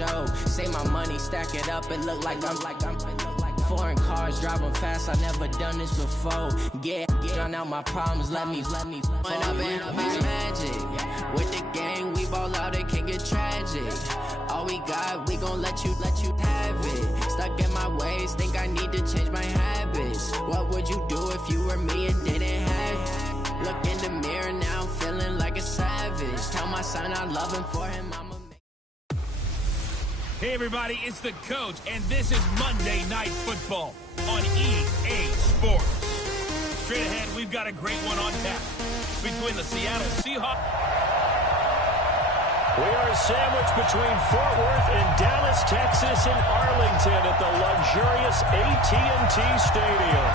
show. Say my money, stack it up, it look like I'm foreign cars, driving fast, I never done this before. Get drown out my problems, let me When up and up is magic. With the gang, we ball out, it can get tragic. All we got, we gon' let you have it. Stuck in my ways, think I need to change my habits. What would you do if you were me and didn't have it? Look in the mirror, now I'm feeling like a savage. Tell my son I love him, for him I'ma. Hey everybody, it's the coach, and this is Monday Night Football on EA Sports. Straight ahead, we've got a great one on tap between the Seattle Seahawks. We are sandwiched between Fort Worth and Dallas, Texas, and Arlington at the luxurious AT&T Stadium.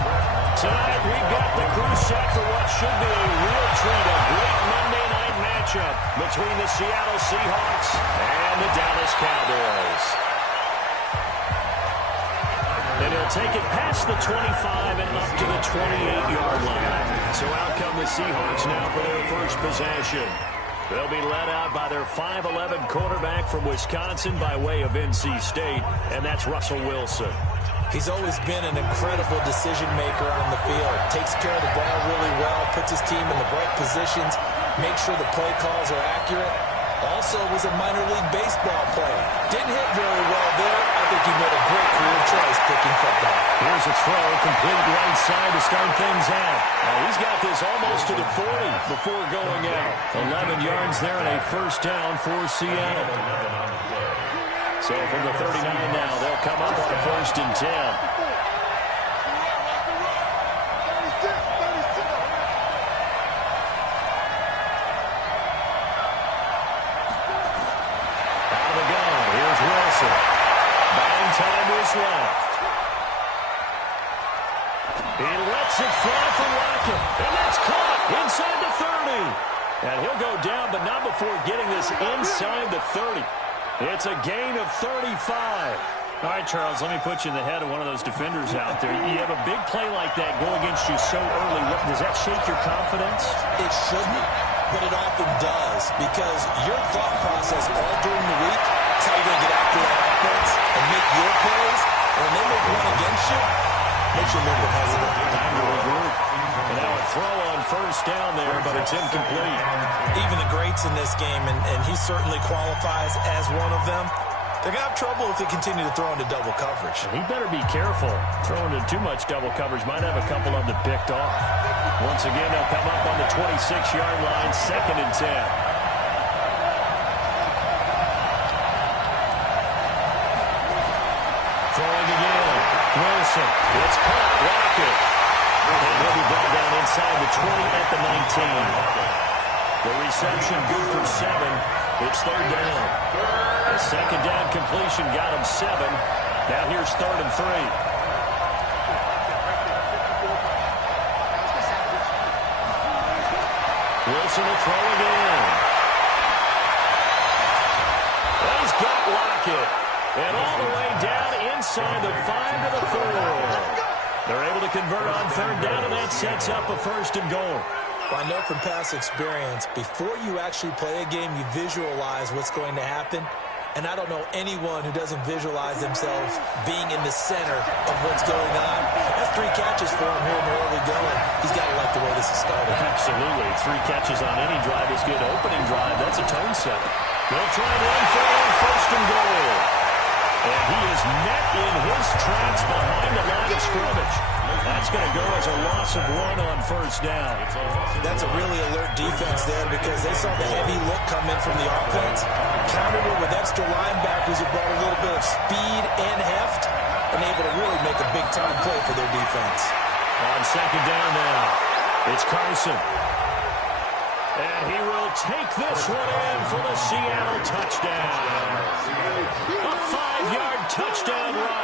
Tonight, we've got the crew set for what should be a real treat, a great Monday night matchup between the Seattle Seahawks and the Dallas Cowboys. And he'll take it past the 25 and up to the 28-yard line. So out come the Seahawks now for their first possession. They'll be led out by their 5'11 quarterback from Wisconsin by way of NC State, and that's Russell Wilson. He's always been an incredible decision maker on the field. Takes care of the ball really well, puts his team in the right positions, makes sure the play calls are accurate. Also was a minor league baseball player. Didn't hit very well there. I think he made a great career choice picking football. Here's a throw, complete right side to start things out. Now he's got this almost to the 40 before going out. 11 yards there and a first down for Seattle. So from the 39 now, they'll come up on a 1st and 10. Buying time to his left. He lets it fly for Rocket. And that's caught inside the 30. And he'll go down, but not before getting this inside the 30. It's a gain of 35. All right, Charles, let me put you in the head of one of those defenders out there. You have a big play like that go against you so early. Does that shake your confidence? It shouldn't, but it often does, because your thought process all during the week is how you're going to get after that offense and make your plays. And when they make one against you, makes you a little bit hesitant. Time to regroup. And now a throw on first down there, but it's incomplete. Even the greats in this game, and he certainly qualifies as one of them, they're going to have trouble if they continue to throw into double coverage. He better be careful. Throwing into too much double coverage might have a couple of them picked off. Once again, they'll come up on the 26-yard line, 2nd and 10. Throwing again. Wilson. It's caught. Rocket. And he'll be brought down inside the 20 at the 19. The reception good for 7. It's 3rd down. The 2nd down completion got him 7. Now here's 3rd and 3. Wilson will throw again. Well, he's got Lockett. And all the way down inside the 5 to the 4. They're able to convert on 3rd down, and that sets up a 1st and goal. Well, I know from past experience, before you actually play a game, you visualize what's going to happen. And I don't know anyone who doesn't visualize themselves being in the center of what's going on. That's 3 catches for him here in the early going. He's got to like the way this is started. Absolutely. 3 catches on any drive is good. Opening drive, that's a tone setter. They'll try and run for it on 1st and goal. And he is met in his tracks behind the line of scrimmage. That's going to go as a loss of 1 on 1st down. That's a really alert defense there, because they saw the heavy look come in from the offense, countered it with extra linebackers who brought a little bit of speed and heft, and able to really make a big-time play for their defense. On 2nd down now, it's Carson. And he will take this one in for the Seattle touchdown. A 5-yard touchdown run.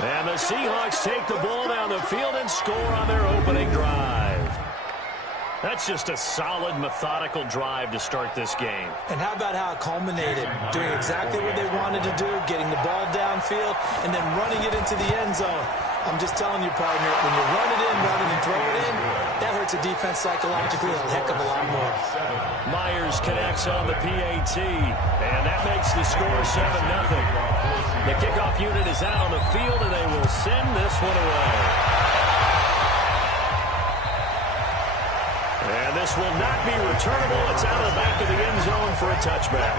And the Seahawks take the ball down the field and score on their opening drive. That's just a solid, methodical drive to start this game. And how about how it culminated? Doing exactly what they wanted to do, getting the ball downfield, and then running it into the end zone. I'm just telling you, partner, when you run it in rather than throw it in, that hurts a defense psychologically a heck of a lot more. Myers connects on the PAT, and that makes the score 7-0. The kickoff unit is out on the field, and they will send this one away. And this will not be returnable. It's out of the back of the end zone for a touchback.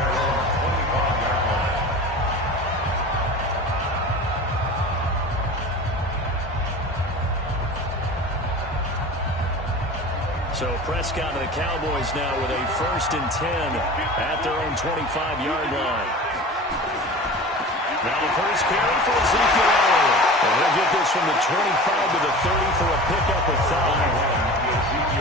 So Prescott and the Cowboys now with a 1st and 10 at their own 25-yard line. Now the first carry for Ezekiel Elliott. And he'll get this from the 25 to the 30 for a pickup of 5.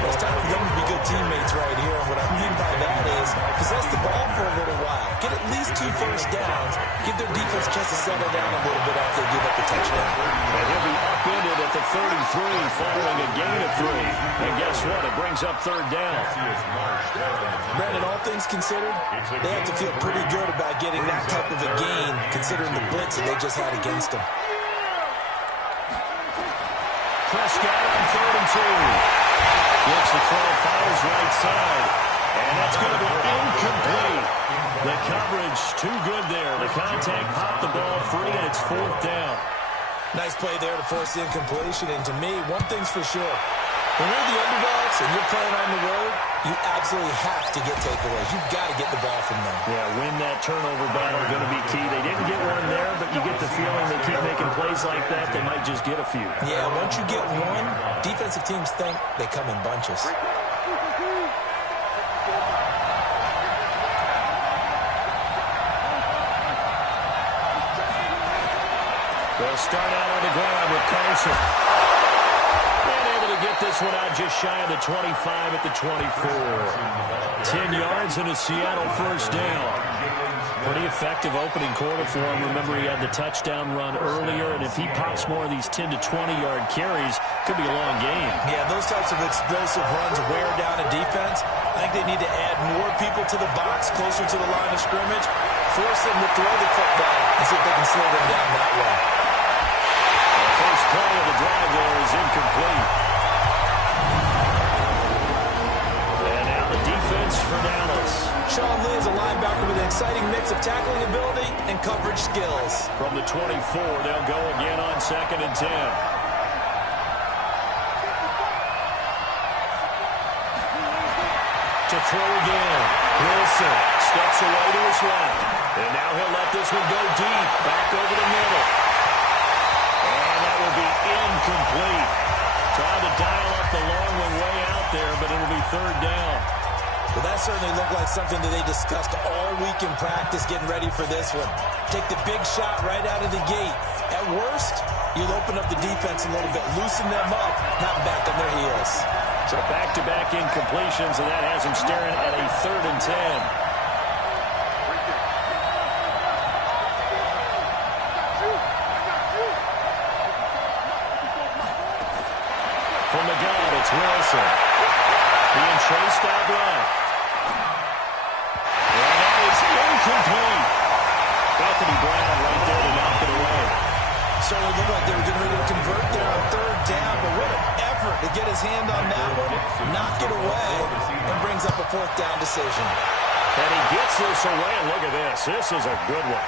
It's time for them to be good teammates right here. And what I mean by that is possess the ball for a little while. Get at least 2 first downs. Give their defense a chance to settle down a little bit after they give up the touchdown. And he'll be upended at the 33 following a gain of 3. And guess what? It brings up 3rd down. Brandon, all things considered, they have to feel pretty good about getting that type of a gain considering the blitz that they just had against them. Prescott on 3rd and 2. Looks to throw, fires right side. And that's going to be incomplete. The coverage too good there. The contact popped the ball free, and it's 4th down. Nice play there to force the incompletion. And to me, one thing's for sure. When you're the underdogs and you're playing on the road, you absolutely have to get takeaways. You've got to get the ball from them. Yeah, win that turnover battle going to be key. They didn't get one there, but you get the feeling they keep making plays like that, they might just get a few. Yeah, once you get one, defensive teams think they come in bunches. They'll start out on the ground with Carson. Get this one out just shy of the 25 at the 24. 10 yards and a Seattle 1st down. Pretty effective opening quarter for him. Remember, he had the touchdown run earlier, and if he pops more of these 10 to 20-yard carries, could be a long game. Yeah, those types of explosive runs wear down a defense. I think they need to add more people to the box, closer to the line of scrimmage, force them to throw the football, and see if they can slow them down that way. The first play of the drive there is incomplete. For Dallas. Sean Lee is a linebacker with an exciting mix of tackling ability and coverage skills. From the 24, they'll go again on 2nd and 10. To throw again. Wilson steps away to his left. And now he'll let this one go deep. Back over the middle. And that will be incomplete. Trying to dial up the long one way out there, but it'll be 3rd down. Well, that certainly looked like something that they discussed all week in practice, getting ready for this one. Take the big shot right out of the gate. At worst, you'll open up the defense a little bit, loosen them up, not back on their heels. So back-to-back incompletions, and that has them staring at a 3rd and 10. From the gun, it's Wilson. Being chased out left. And that is incomplete. Anthony Brown right there to knock it away. Certainly looked like they were getting ready to convert there on 3rd down, but what an effort to get his hand on that one, knock it away, and brings up a 4th down decision. And he gets this away, and look at this. This is a good one.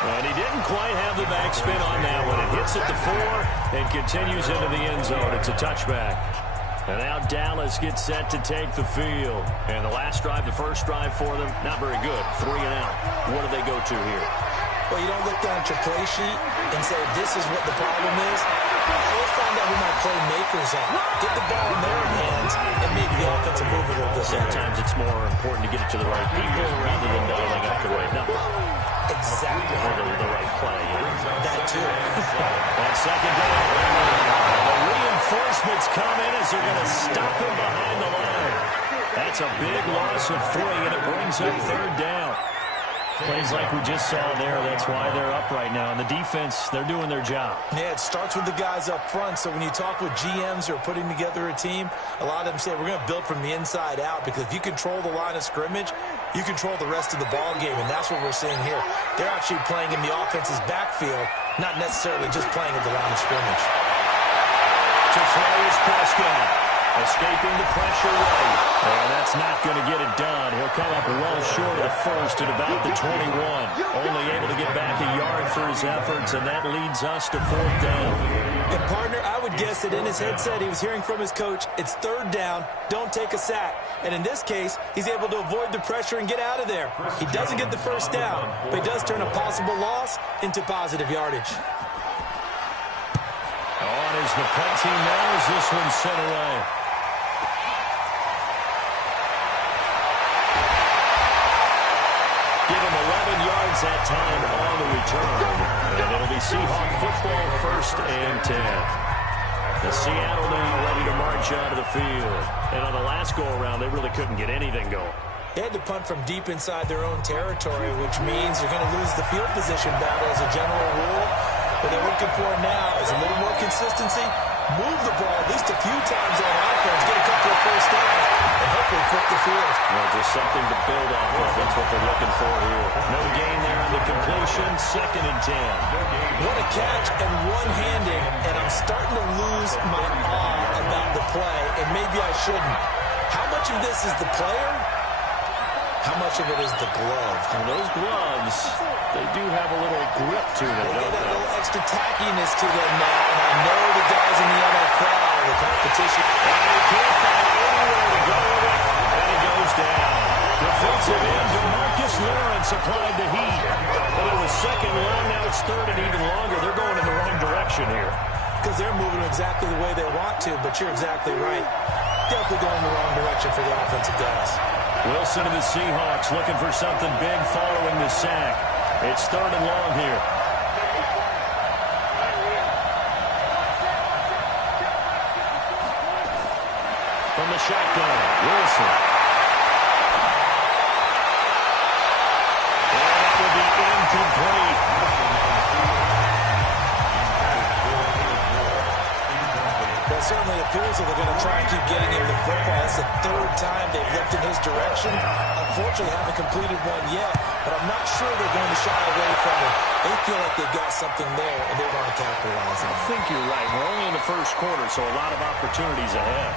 And he didn't quite have the backspin on that one. It hits at the 4 and continues into the end zone. It's a touchback. And now Dallas gets set to take the field. And the last drive, the first drive for them, not very good. 3 and out. What do they go to here? Well, you don't look down at your play sheet and say, this is what the problem is. Let's find out who my playmakers are. Get the ball in their hands and make the offensive move a little bit. Sometimes it's more important to get it to the right people rather than dialing up the right number. Exactly. Or the right play. That too. On 2nd down, the reinforcements come in as they're going to stop him behind the line. That's a big loss of 3, and it brings up 3rd down. Plays like we just saw there, that's why they're up right now. And the defense, they're doing their job. Yeah, it starts with the guys up front. So when you talk with GMs who are putting together a team, a lot of them say we're going to build from the inside out, because if you control the line of scrimmage, you control the rest of the ball game, and that's what we're seeing here. They're actually playing in the offense's backfield, not necessarily just playing at the line of scrimmage. To throw is Prescott. Escaping the pressure right. And that's not going to get it done. He'll come up well short of the first at about the 21. Only able to get back a yard for his efforts, and that leads us to 4th down. And, partner, I would guess that in his headset he was hearing from his coach, it's 3rd down, don't take a sack. And in this case, he's able to avoid the pressure and get out of there. He doesn't get the first down, but he does turn a possible loss into positive yardage. On as the punt team knows, this one's sent away. Give him 11 yards that time on the return. And it'll be Seahawk football, 1st and 10. The Seattle now ready to march out of the field. And on the last go-around, they really couldn't get anything going. They had to punt from deep inside their own territory, which means you're going to lose the field position battle as a general rule. What they're looking for now is a little more consistency, move the ball at least a few times on offense, get a couple of first downs, and hopefully flip the field. Well, just something to build off of. That's what they're looking for here. No gain there on the completion. 2nd and 10. What a catch and one-handed, and I'm starting to lose my awe about the play, and maybe I shouldn't. How much of this is the player? How much of it is the glove? Well, those gloves, they do have a little grip to them, They don't get a they? little extra tackiness to them now, and I know the guys in the NFL, the competition. And he can't find anywhere to go with it, and he goes down. Defensive end, DeMarcus Lawrence applied the heat. But it was 2nd long, now it's 3rd and even longer. They're going in the wrong direction here. Because they're moving exactly the way they want to, but you're exactly right. Definitely going in the wrong direction for the offensive guys. Wilson and the Seahawks looking for something big following the sack. It's 3rd and long here. From the shotgun, Wilson. And that will be incomplete. Well, it certainly appears that they're going to try and keep getting him the football. It's the 3rd time they've looked in his direction. Unfortunately, haven't completed one yet, but I'm not sure they're going to shy away from it. They feel like they've got something there, and they want to capitalize on it. I think you're right. We're only in the first quarter, so a lot of opportunities ahead.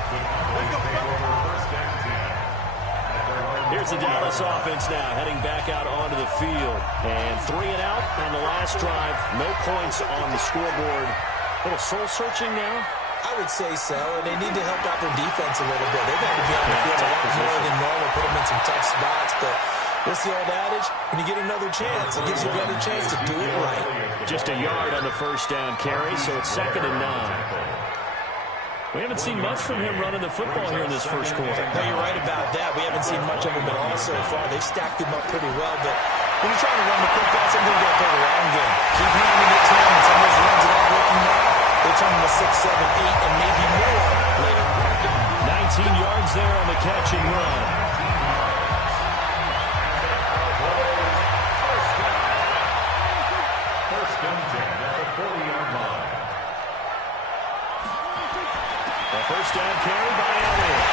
Here's the Dallas offense now, heading back out onto the field. And 3 and out on the last drive. No points on the scoreboard. A little soul-searching now. I would say so, and they need to help out their defense a little bit. They've had to be on the field a lot more than normal, put them in some tough spots, but what's the old adage? When you get another chance, it gives you a better chance to do it right. Just a yard on the first down carry, so it's 2nd and 9. We haven't seen much from him running the football here in this first quarter. No, you're right about that. We haven't seen much of him at all so far. They've stacked him up pretty well, but when you're trying to run the football, something you got to play the long game. Keep handing it to him, and some of those runs that aren't working now, they turn him to 6, 7, 8, and maybe more later. 19 yards there on the catch and run. First and 10 at the 40-yard line. A first down carry by Elliott.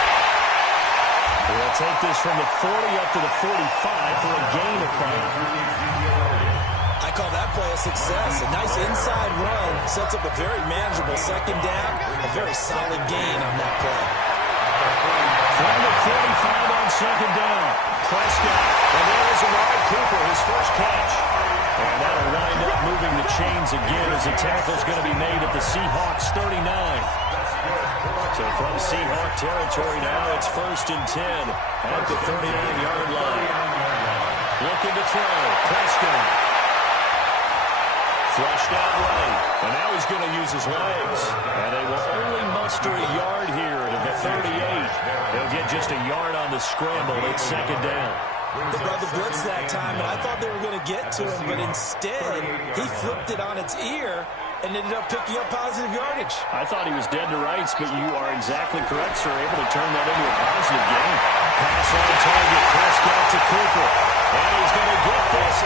We'll take this from the 40 up to the 45 for a gain of 5. I call that play a success. A nice inside run sets up a very manageable 2nd down. A very solid gain on that play. From the 45 on 2nd down. Prescott. And there is Amari Cooper, his first catch. And that'll wind up moving the chains again as the tackle's going to be made at the Seahawks 39. So from Seahawk territory now, it's 1st and 10 at the 39-yard line. Looking to throw. Prescott. Flushed out right, and now he's going to use his legs. And they will only muster a yard here to the 38. They'll get just a yard on the scramble. It's 2nd down. They brought the blitz that time, and I thought they were going to get to him, but instead, he flipped it on its ear and ended up picking up positive yardage. I thought he was dead to rights, but you are exactly correct, sir. Able to turn that into a positive gain. Pass on target. Prescott to Cooper. And he's going to get this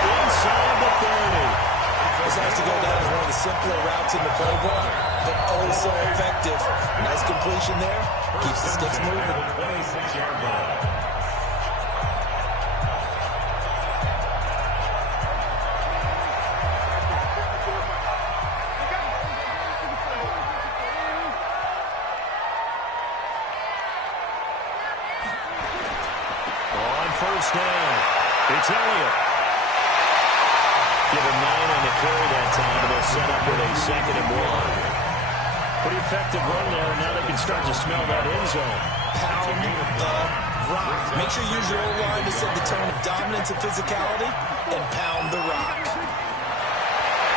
simpler routes in the playbook, but oh so effective. Nice completion there. Keeps the sticks moving. 26-yard line. First down. It's Elliott. Give him 9 on the carry that time, and they'll set up with a 2nd and 1. Pretty effective run there, and now they can start to smell that end zone. Pound the rock. Make sure you use your O-line to set the tone of dominance and physicality, and pound the rock.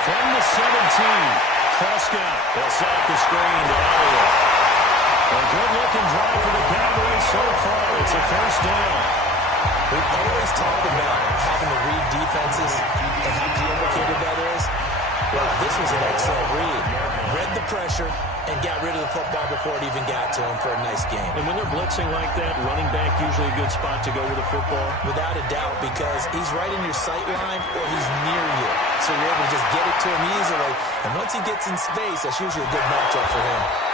From the 17, Prescott. They'll set up the screen to Elliott. A good-looking drive for the Cowboys so far. It's a first down. We always talk about having to read defenses and how complicated that is. Well, this was an excellent read. Read the pressure and got rid of the football before it even got to him for a nice game. And when they're blitzing like that, running back usually a good spot to go with the football? Without a doubt, because he's right in your sight line or he's near you. So you're able to just get it to him easily. And once he gets in space, that's usually a good matchup for him.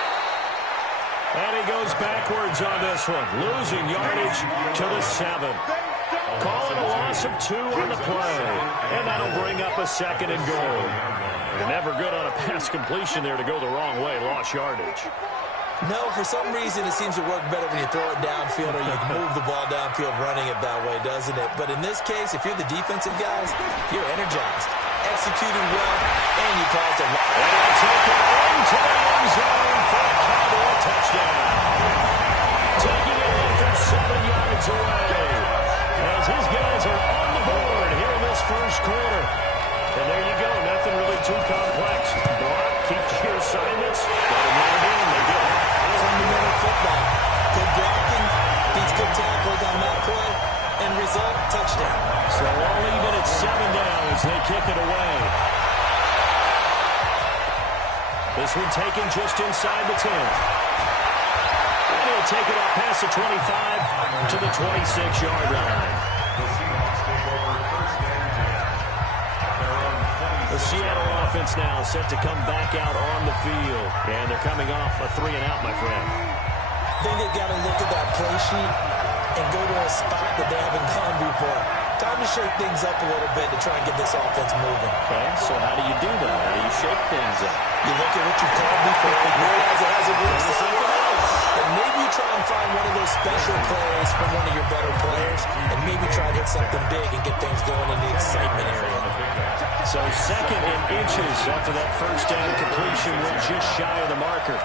And he goes backwards on this one, losing yardage to the 7. Calling a loss of 2 on the play, and that'll bring up a 2nd and goal. You're never good on a pass completion there to go the wrong way, lost yardage. No, for some reason it seems to work better when you throw it downfield or you can move the ball downfield running it that way, doesn't it? But in this case, if you're the defensive guys, you're energized, executing well, and you caused a lot. And he'll take it into the end zone for a Cowboy touchdown. Taking it in from 7 yards away. As his guys are on the board here in this first quarter. And there you go, nothing really too complex. Block, keep your assignments, got to run it in, they get it. Fundamental football. Good blocking, beats good tackling on that play, and result, touchdown. So all even at 7 down as they kick it away. This one taken just inside the 10. And he'll take it up past the 25 to the 26-yard line. The Seattle offense now set to come back out on the field. And they're coming off a 3-and-out, my friend. I think they've got to look at that play sheet and go to a spot that they haven't gone before. Time to shake things up a little bit to try and get this offense moving. Okay, so how do you do that? How do you shake things up? You look at what you called before and realize it hasn't worked something else. And maybe you try and find one of those special plays from one of your better players and maybe try to hit something big and get things going in the excitement area. So 2nd and inches after that first down completion. We're just shy of the marker.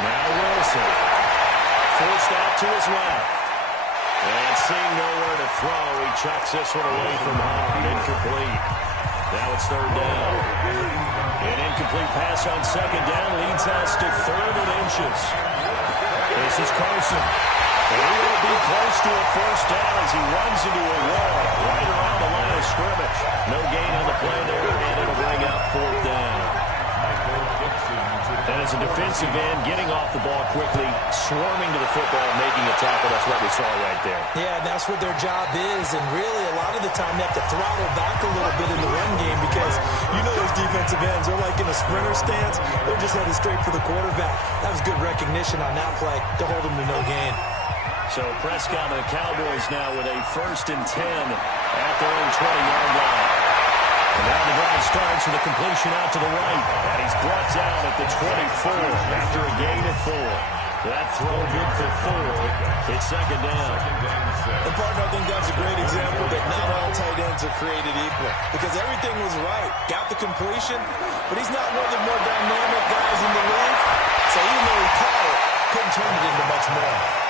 Now Wilson. Forced out to his left. And seeing nowhere to throw, he chucks this one away from home. Incomplete. Now it's 3rd down. An incomplete pass on 2nd down leads us to 3rd and inches. This is Carson. And he will be close to a first down as he runs into a wall right around the line of scrimmage. No gain on the play there, and it'll bring out 4th down. And as a defensive end, getting off the ball quickly, swarming to the football, making a tackle. That's what we saw right there. Yeah, and that's what their job is. And really, a lot of the time, they have to throttle back a little bit in the run game because you know those defensive ends, they're like in a sprinter stance. They're just headed straight for the quarterback. That was good recognition on that play to hold them to no gain. So Prescott and the Cowboys now with a 1st and 10 at their own 20-yard line. And now the drive starts with a completion out to the right. And he's brought down at the 24 after a gain of 4. That throw good for 4. It's 2nd down. And partner, I think that's a great example that not all tight ends are created equal. Because everything was right. Got the completion, but he's not one of the more dynamic guys in the league. So even though he caught it, couldn't turn it into much more.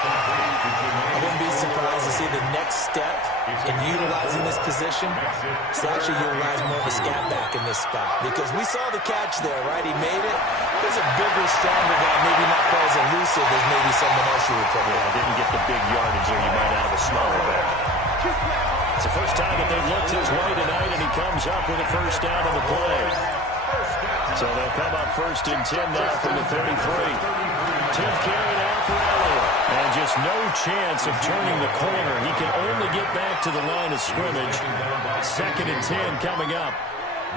I wouldn't be surprised to see the next step in utilizing this position is to actually utilize more of a scat back in this spot. Because we saw the catch there, right? He made it. There's a bigger, stronger guy, maybe not quite as elusive as maybe someone else you would put in. Didn't get the big yardage there. You might have a smaller back. It's the first time that they've looked his way tonight, and he comes up with a first down on the play. So they'll come up 1st and 10 now from the 33. 10th carry now for Elliott. And just almost no chance of turning the corner. He can only get back to the line of scrimmage. 2nd and 10 coming up.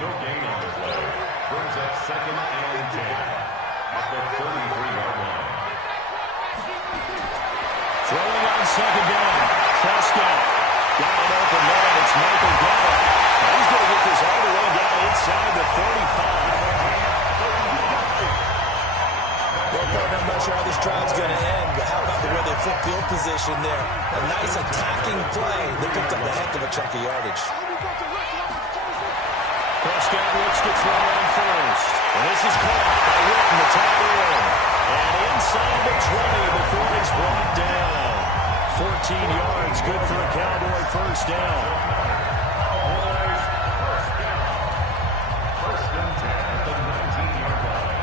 No gain on the play. Brings up 2nd and 10 at the 33-yard line. Throwing on 2nd down. Prescott got an open man. It's Michael Gallup. He's going to get this all the way down inside the 35. I'm not sure how this drive's going to end, but how about the way they flip field position there? A nice attacking play. They picked up a heck of a chunk of yardage. Prescott looks to throw on first. And this is caught by Witten, the tight end. And inside the 20 before he's brought down. 14 yards, good for a Cowboy first down. First and 10 at the 19-yard line.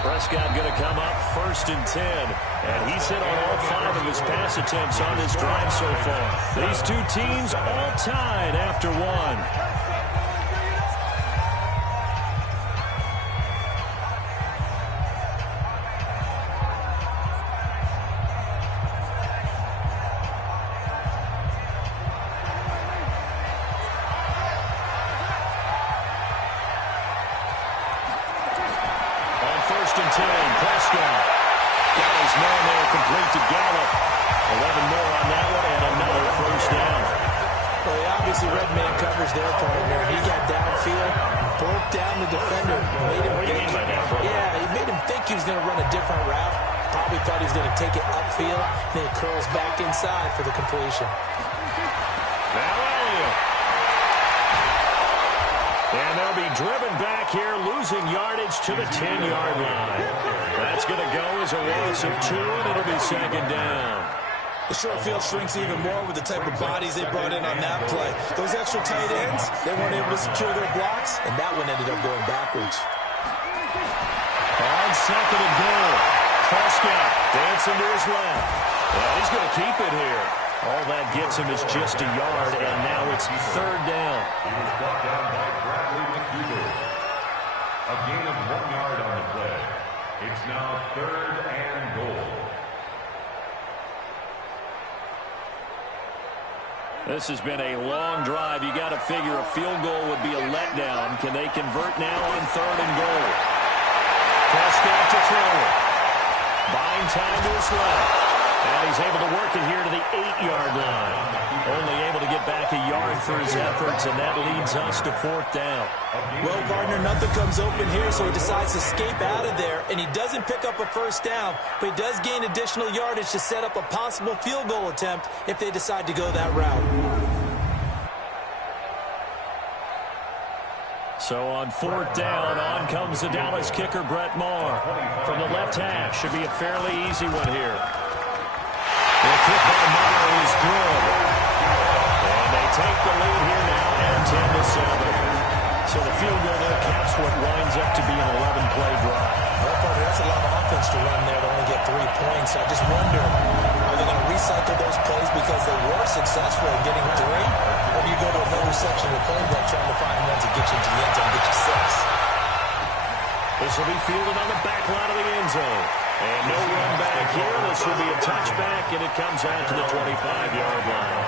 Prescott going to come up 1st and 10. And he's hit on all 5 of his pass attempts on this drive so far. These two teams all tied after 1. Prescott got his man there, complete to Gallup. 11 more on that one, and another first down. Well, he obviously read man coverage there, partner. He got downfield, broke down the defender, made him think. Yeah, he made him think he was going to run a different route. Probably thought he was going to take it upfield. Then it curls back inside for the completion. And they'll be driven back here, losing yardage to the 10-yard line. That's going to go as a loss of 2, and it'll be 2nd down. The short field shrinks even more with the type of bodies they brought in on that play. Those extra tight ends, they weren't able to secure their blocks, and that one ended up going backwards. On 2nd and goal, Prescott dancing to his left. Well, he's going to keep it here. All that gets him is just a yard, and now it's 3rd down. He was brought down by Bradley McDougal. A gain of 1 yard on the play. It's now 3rd and goal. This has been a long drive. You got to figure a field goal would be a letdown. Can they convert now on 3rd and goal? Prescott to throw it. Buying time to his left. And he's able to work it here to the 8-yard line. Only able to get back a yard for his efforts, and that leads us to 4th down. Well, Gardner, nothing comes open here, so he decides to escape out of there, and he doesn't pick up a first down, but he does gain additional yardage to set up a possible field goal attempt if they decide to go that route. So on 4th down, on comes the Dallas kicker, Brett Maher. From the left hash, should be a fairly easy one here. The kick by Maher is good. And they take the lead here now at 10-7. So the field goal there caps what winds up to be an 11-play drive. Well, partner, that's a lot of offense to run there to only get 3 points. I just wonder, are they going to recycle those plays because they were successful in getting 3? Or do you go to another section of the playbook trying to find ones that get you into the end zone and get you 6? This will be fielded on the back line of the end zone. And no run back here. This will be a touchback, and it comes out to the 25-yard line.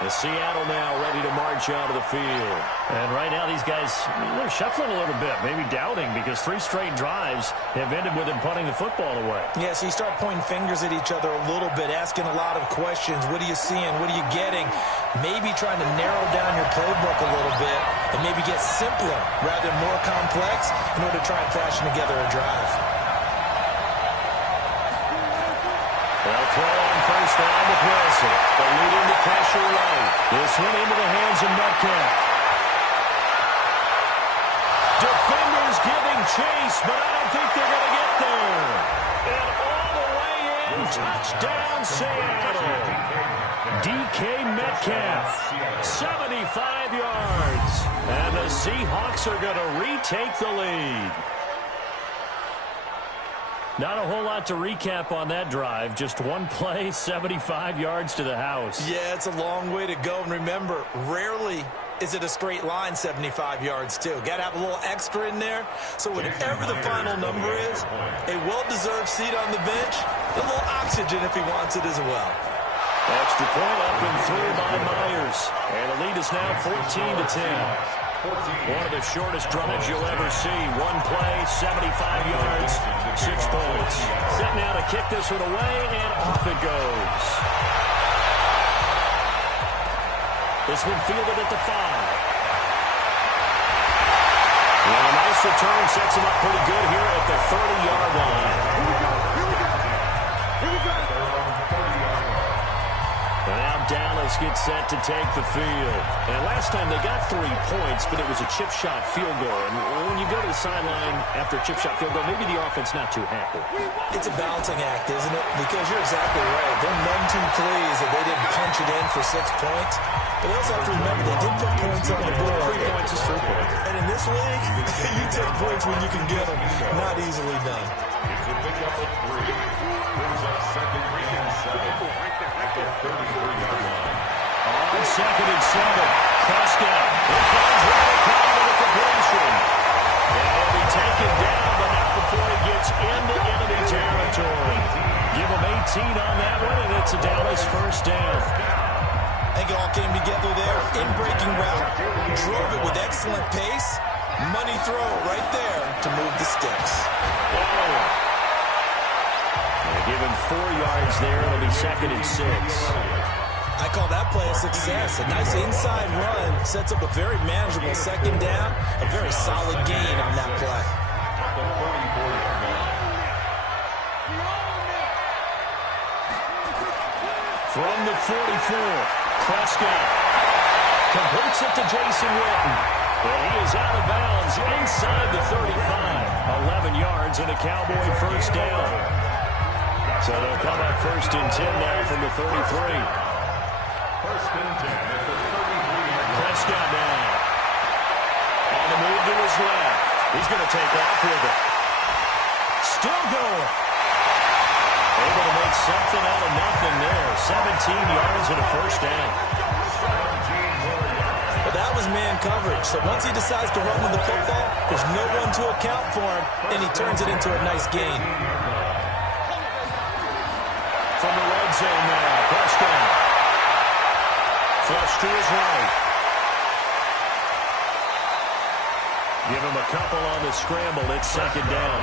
The Seattle now ready to march out of the field. And right now these guys, they're shuffling a little bit, maybe doubting, because 3 straight drives have ended with them punting the football away. Yeah, so you start pointing fingers at each other a little bit, asking a lot of questions. What are you seeing? What are you getting? Maybe trying to narrow down your playbook a little bit and maybe get simpler rather than more complex in order to try and fashion together a drive. They'll throw on first down with Wilson. They lead into pressure right. This one into the hands of Metcalf. Defenders giving chase, but I don't think they're going to get there. And all the way in, touchdown Seattle. DK Metcalf, 75 yards. And the Seahawks are going to retake the lead. Not a whole lot to recap on that drive. Just one play, 75 yards to the house. Yeah, it's a long way to go. And remember, rarely is it a straight line 75 yards, too? Got to have a little extra in there. So whatever the final number is, a well-deserved seat on the bench, a little oxygen if he wants it as well. Extra point up and through by Myers. And the lead is now 14-10. One of the shortest drives you'll ever see. One play, 75 yards, 6 points. Set now to kick this one away, and off it goes. This one fielded at the 5. And a nice return sets him up pretty good here at the 30-yard line. And now Dallas gets set to take the field. And last time they got 3 points, but it was a chip shot field goal. And when you go to the sideline after a chip shot field goal, maybe the offense not too happy. It's a balancing act, isn't it? Because you're exactly right. They're none too pleased that they didn't punch it in for 6 points. But they also have to remember they did put points on the board. 3 points is 3 points. And in this league, you take points when you can get them. Not easily done. It's a pickup of 3. Brings up 2nd and 7 at the 33-yard line. On 2nd and 7, Prescott. He finds Ryan Cobb with a completion. And he'll be taken down, but not before he gets into enemy territory. Give him 18 on that one, and it's a Dallas first down. I think it all came together there. In breaking route, drove it with excellent pace. Money throw right there to move the sticks. Give him 4 yards there. It'll be 2nd and 6. I call that play a success. A nice inside run sets up a very manageable 2nd down. A very solid gain on that play. From the 44, Prescott completes it to Jason Witten. And he is out of bounds inside the 35. 11 yards and a Cowboy first down. So they'll come up 1st and 10 now from the 33. 1st and 10 at the 33-yard line. Prescott now. On the move to his left. He's going to take off with it. Still going. Able to make something out of nothing there. 17 yards and a first down. But that was man coverage. So once he decides to run with the football, there's no one to account for him, and he turns it into a nice gain. From the red zone now, Prescott. Flush to his right. Give him a couple on the scramble. It's 2nd down.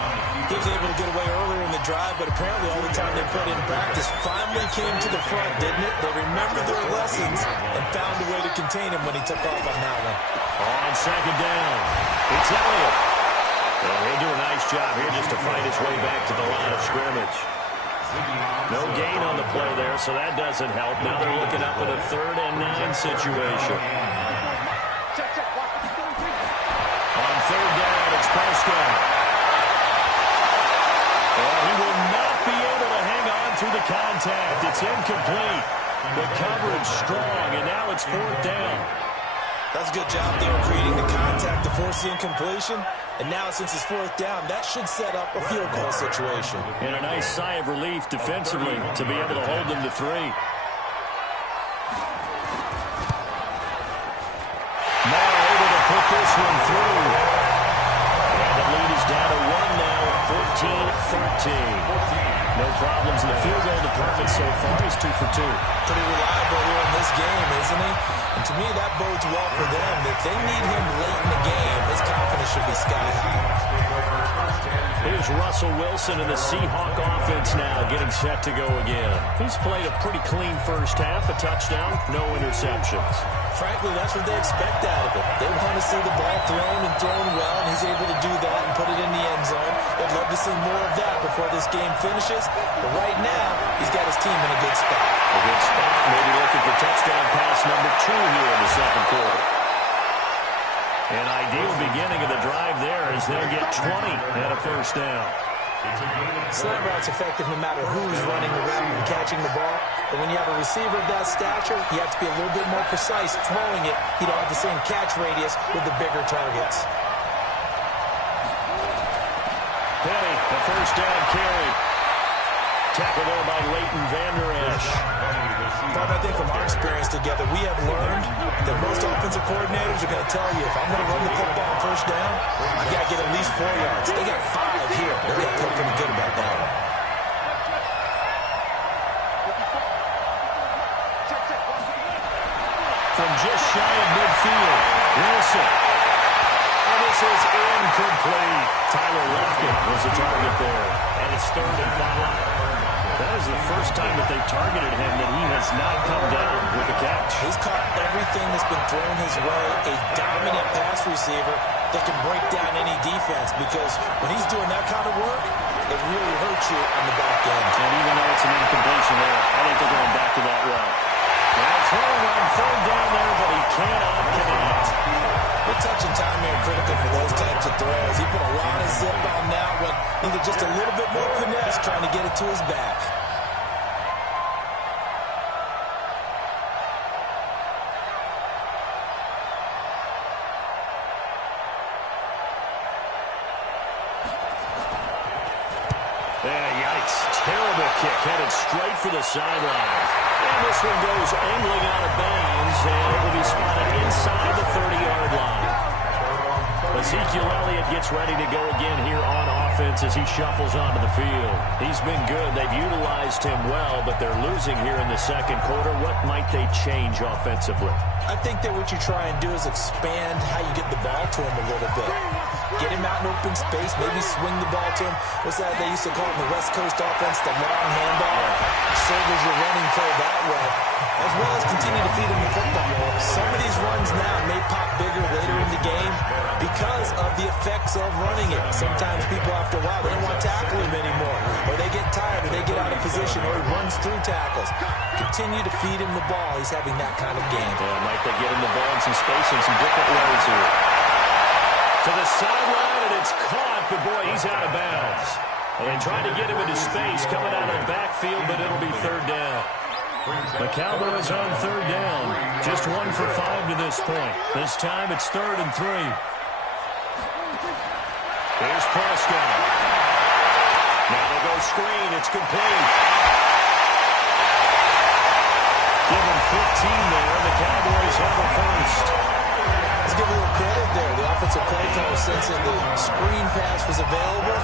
He was able to get away earlier in the drive, but apparently all the time they put in practice finally came to the front, didn't it? They remembered their lessons and found a way to contain him when he took off on that one. On 2nd down, it's Elliott. And he'll do a nice job here just to fight his way back to the line of scrimmage. No gain on the play there, so that doesn't help. Now they're looking up at a 3rd and 9 situation. On 3rd down, it's Prescott. Well, he will not be able to hang on through the contact. It's incomplete. The coverage strong, and now it's 4th down. That's a good job there creating the contact to force the incompletion. And now, since it's 4th down, that should set up a field goal situation. And a nice sigh of relief defensively to be able to hold them to 3. Now able to put this one through. And the lead is down to 1 now at 14-13. No problems in the field goal department so far. He's 2 for 2. Pretty reliable here in this game, isn't he? And to me, that bodes well for them. If they need him late in the game, his confidence should be sky high. Here's Russell Wilson in the Seahawk offense now getting set to go again. He's played a pretty clean first half, a touchdown, no interceptions. Frankly, that's what they expect out of him. They want to see the ball thrown and thrown well, and he's able to do that and put it in the end zone. They'd love to see more of that before this game finishes. But right now, he's got his team in a good spot. A good spot, maybe looking for touchdown pass number 2 here in the 2nd quarter. An ideal beginning of the drive there as they'll get 20 at a first down. Slant route's effective no matter who's running the route and catching the ball. But when you have a receiver of that stature, you have to be a little bit more precise throwing it. You don't have the same catch radius with the bigger targets. Penny, the first down carry. Tackled there by Leighton Vander Esch. But I think from our experience together, we have learned that most offensive coordinators are going to tell you, if I'm going to run the football on first down, I've got to get at least 4 yards. They got 5 here. They're going to feel pretty good about that. From just shy of midfield, Wilson. And this is incomplete. Tyler Lockett was the target there. And it's 3rd and 5. That is the first time that they've targeted him that he has not come down with a catch. He's caught everything that's been thrown his way. A dominant pass receiver that can break down any defense, because when he's doing that kind of work, it really hurts you on the back end. And even though it's an incompletion there, I think they're going back to that well. Well, throwing on 3rd down there, but he cannot connect. Good touch and time here critical for those types of throws. He put a lot of zip on that one. Needed just a little bit more finesse trying to get it to his back. Yikes. Terrible kick headed straight for the sideline. And this one goes angling out of bounds, and it will be spotted inside the 30-yard line. Ezekiel Elliott gets ready to go again here on offense as he shuffles onto the field. He's been good. They've utilized him well, but they're losing here in the second quarter. What might they change offensively? I think that what you try and do is expand how you get the ball to him a little bit. Get him out in open space, maybe swing the ball to him. What's that they used to call in the West Coast offense, the long handoff? Serve as your running play that way, as well as continue to feed him the football. Some of these runs now may pop bigger later in the game because of the effects of running it. Sometimes people, after a while, they don't want to tackle him anymore, or they get tired, or they get out of position, or he runs through tackles. Continue to feed him the ball. He's having that kind of game. Yeah, might they get him the ball in some space in some different ways here. To the sideline, and it's caught, but boy, he's out of bounds. And trying to get him into space, coming out of the backfield, but it'll be 3rd down. The Cowboys on 3rd down. Just 1 for 5 to this point. This time it's 3rd and 3. Here's Prescott. Now they go screen. It's complete. Give him 15 there. The Cowboys have a first. Let's give a little credit there. The offensive play caller sensing the screen pass was available.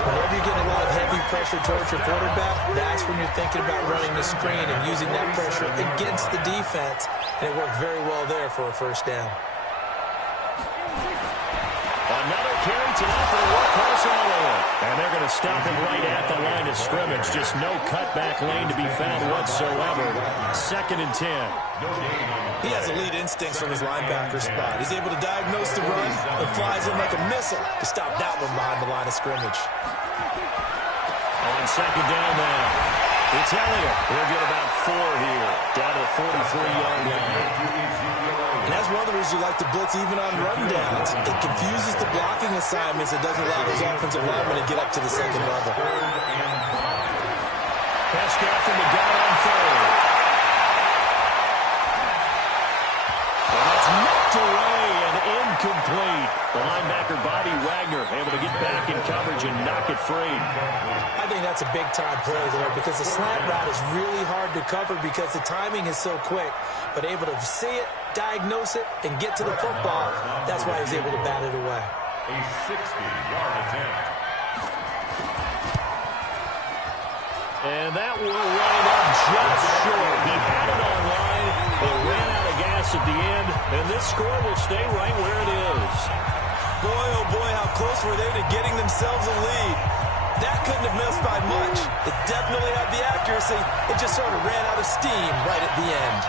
Whenever you're getting a lot of heavy pressure towards your quarterback, that's when you're thinking about running the screen and using that pressure against the defense. And it worked very well there for a first down. Another carry tonight for the workhorse Elliott. And they're going to stop him right at the line of scrimmage. Just no cutback lane to be found whatsoever. 2nd and 10. He has elite instincts from his linebacker spot. He's able to diagnose the run and flies in like a missile to stop that one behind the line of scrimmage. On 2nd down now, it's Elliott. He'll get about 4 here, down to the 43-yard line. And that's one of the reasons you like to blitz even on rundowns. It confuses the blocking assignments. It doesn't allow those offensive linemen to get up to the second level. Prescott from the gun on 3rd. And that's knocked away and incomplete. The linebacker, Bobby Wagner, able to get back in coverage and knock it free. I think that's a big-time play there because the slant route is really hard to cover because the timing is so quick. But able to see it, diagnose it, and get to the football, that's why he's able to bat it away. A 60-yard attempt. And that will line up just short. He had it on line, but ran out of gas at the end, and this score will stay right where it is. Boy, oh boy, how close were they to getting themselves a lead. That couldn't have missed by much. It definitely had the accuracy. It just sort of ran out of steam right at the end.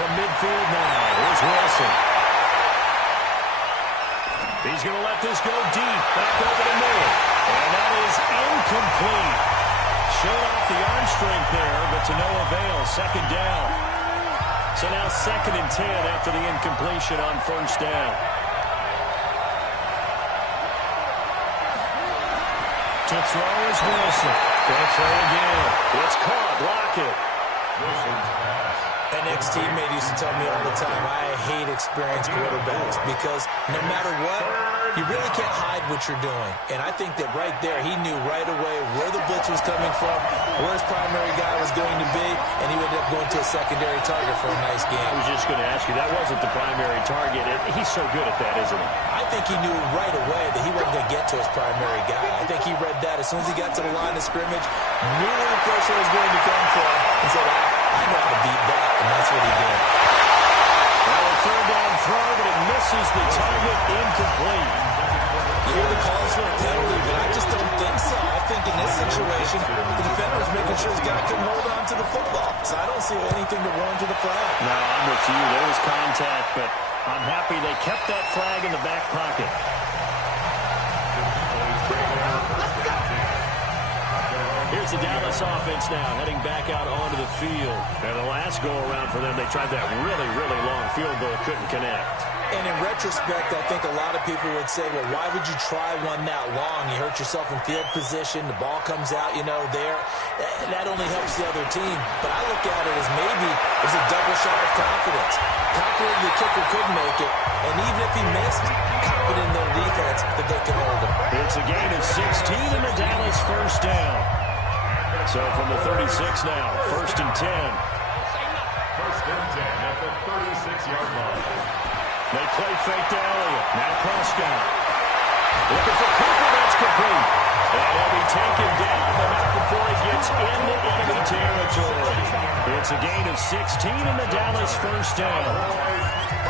From midfield now, here's Wilson. He's going to let this go deep, back over the middle. And that is incomplete. Showed off the arm strength there, but to no avail. 2nd down. So now 2nd and 10 after the incompletion on 1st down. To throw is Wilson. Going to throw again. It's caught. Lockett. Wilson's pass. An ex-teammate used to tell me all the time, I hate experienced quarterbacks because no matter what, you really can't hide what you're doing. And I think that right there, he knew right away where the blitz was coming from, where his primary guy was going to be, and he ended up going to a secondary target for a nice game. I was just going to ask you, that wasn't the primary target. He's so good at that, isn't he? I think he knew right away that he wasn't going to get to his primary guy. I think he read that as soon as he got to the line of scrimmage, knew where the pressure was going to come from, and said, I know how to beat that, and that's what he did. Well, a third down throw, but it misses the target, incomplete. You hear the calls for a penalty, but I just don't think so. I think in this situation, the defender was making sure his guy couldn't hold on to the football. So I don't see anything to warrant to the flag. No, I'm with you. There was contact, but I'm happy they kept that flag in the back pocket. Here's the Dallas offense now, heading back out onto the field. And the last go-around for them, they tried that really, really long field goal, couldn't connect. And in retrospect, I think a lot of people would say, well, why would you try one that long? You hurt yourself in field position. The ball comes out, there. That only helps the other team. But I look at it as maybe it was a double shot of confidence. Confident the kicker could make it. And even if he missed, confident in their defense that they could hold him. It's a gain of 16 and the Dallas first down. So from the 36 now, first and 10. First and 10 at the 36-yard line. They play fake to Elliott. Now Prescott. Looking for Cooper. That's complete. And he'll be taken down, but not before he gets into enemy territory. It's a gain of 16 in the Dallas first down.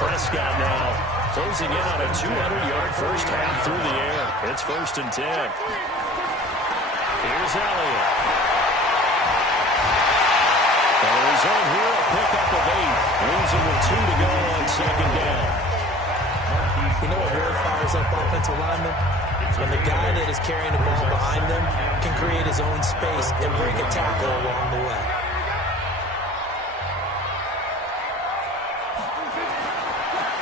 Prescott now closing in on a 200-yard first half through the air. It's first and 10. Here's Elliott. And the result here, a pickup of 8. Leaves him with 2 to go on second down. You know what really fires up offensive linemen? When the guy that is carrying the ball behind them can create his own space and break a tackle along the way.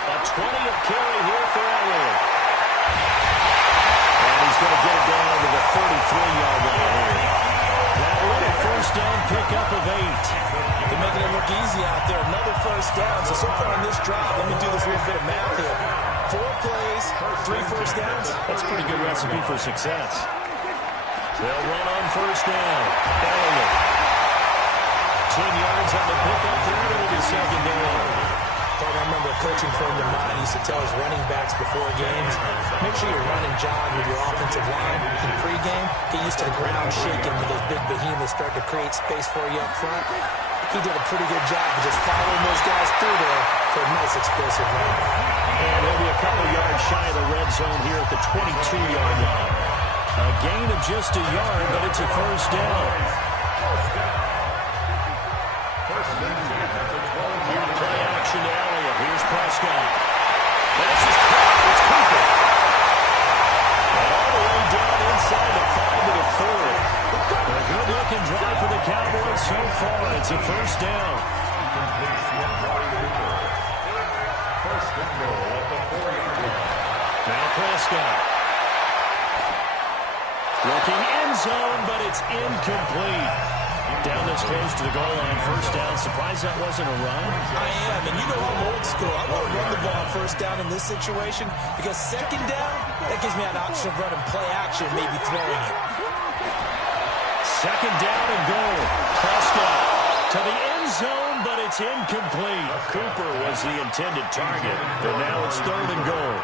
A 20th carry here for Elliott. And he's going to get it down to the 33-yard line here. That little first down pickup of 8. They're making it look easy out there. Another first down. So far on this drive, let me do this little bit of math here. 4 plays, 3 first downs. That's a pretty good recipe for success. They'll run on first down. Elliott. 10 yards on the pickup there. It'll be second down. I remember a coaching friend of mine used to tell his running backs before games, make sure you're running jog with your offensive line in pregame. Get used to the ground shaking when those big behemoths start to create space for you up front. He did a pretty good job of just following those guys through there for a nice explosive run. And he'll be a couple yards shy of the red zone here at the 22-yard line. A gain of just a yard, but it's a first down. Play action to Elliott. Here's Prescott. This is caught. It's Cooper. And all the way down inside the 5 to the 4. A good-looking drive for the Cowboys so far. It's a first down. First and goal at the 4-yard line. Now Prescott. Looking end zone, but it's incomplete. Down this close to the goal line, first down. Surprised that wasn't a run? I am, and you know I'm old school. I want to run the ball first down in this situation because second down, that gives me an option of running play action, maybe throwing it. Second down and goal. Prescott to the end zone, but it's incomplete. Cooper was the intended target, but now it's third and goal.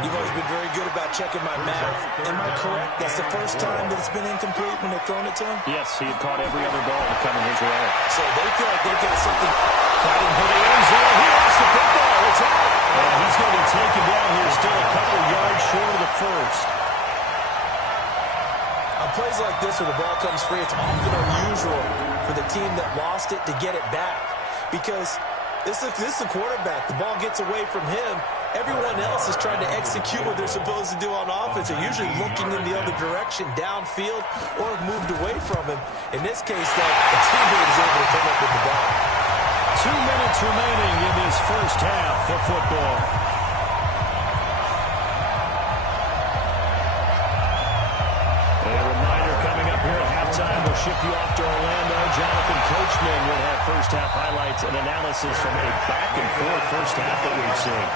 You've always been very good about checking my math. Am I correct? That's the first time that it's been incomplete when they've thrown it to him? Yes, he had caught every other ball coming his way. So they feel like they've got something. Fighting for the end zone. He lost the football. It's out. And he's going to be taken down here, still a couple yards short of the first. On plays like this where the ball comes free, it's often unusual for the team that lost it to get it back. Because this is the quarterback. The ball gets away from him. Everyone else is trying to execute what they're supposed to do on offense. They're usually looking in the other direction, downfield, or have moved away from him. In this case, though, the teammate is able to come up with the ball. 2 minutes remaining in this first half of football. A reminder coming up here at halftime. We'll ship you off to Orlando. Jonathan Coachman will have first half highlights and analysis from a back-and-forth first half that we've seen.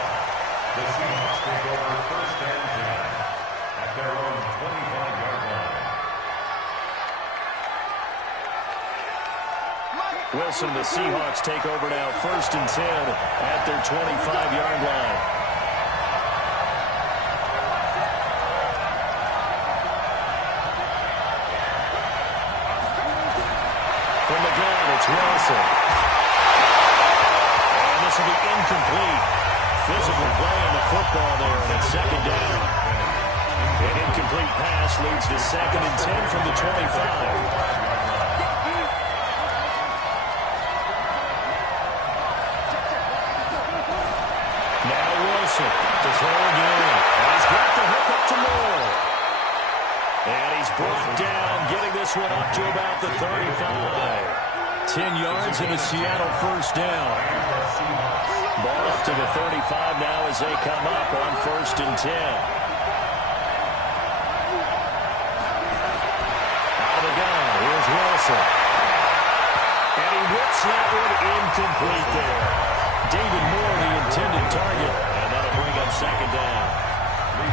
The Seahawks take over first and 10 at their own 25-yard line. Wilson, the Seahawks take over now first and 10 at their 25-yard line. From the gun, it's Wilson. And this will be incomplete. Physical play on the football there, and it's second down. An incomplete pass leads to second and 10 from the 25. To throw again. And he's got the hook up to Moore. And he's brought down, getting this one up to about the 35. 10 yards and a Seattle first down. Ball up to the 35 now as they come up on first and 10. Out of the gun, here's Wilson. And he whips that one incomplete there. David Moore, the intended target. Bring up second down.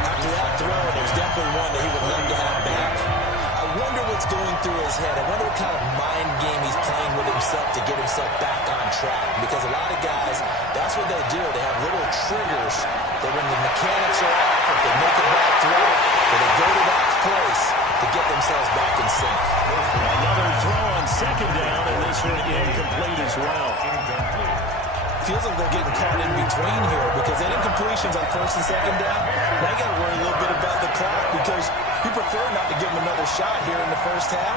After that throw, there's definitely one that he would love to have back. I wonder what's going through his head. I wonder what kind of mind game he's playing with himself to get himself back on track. Because a lot of guys, that's what they do. They have little triggers that when the mechanics are off, if they make a bad throw, or they go to that place to get themselves back in sync. Another throw on second down, and this one incomplete as well. Feels like they're getting caught in between here because any completions on first and second down, now you got to worry a little bit about the clock because you prefer not to give them another shot here in the first half.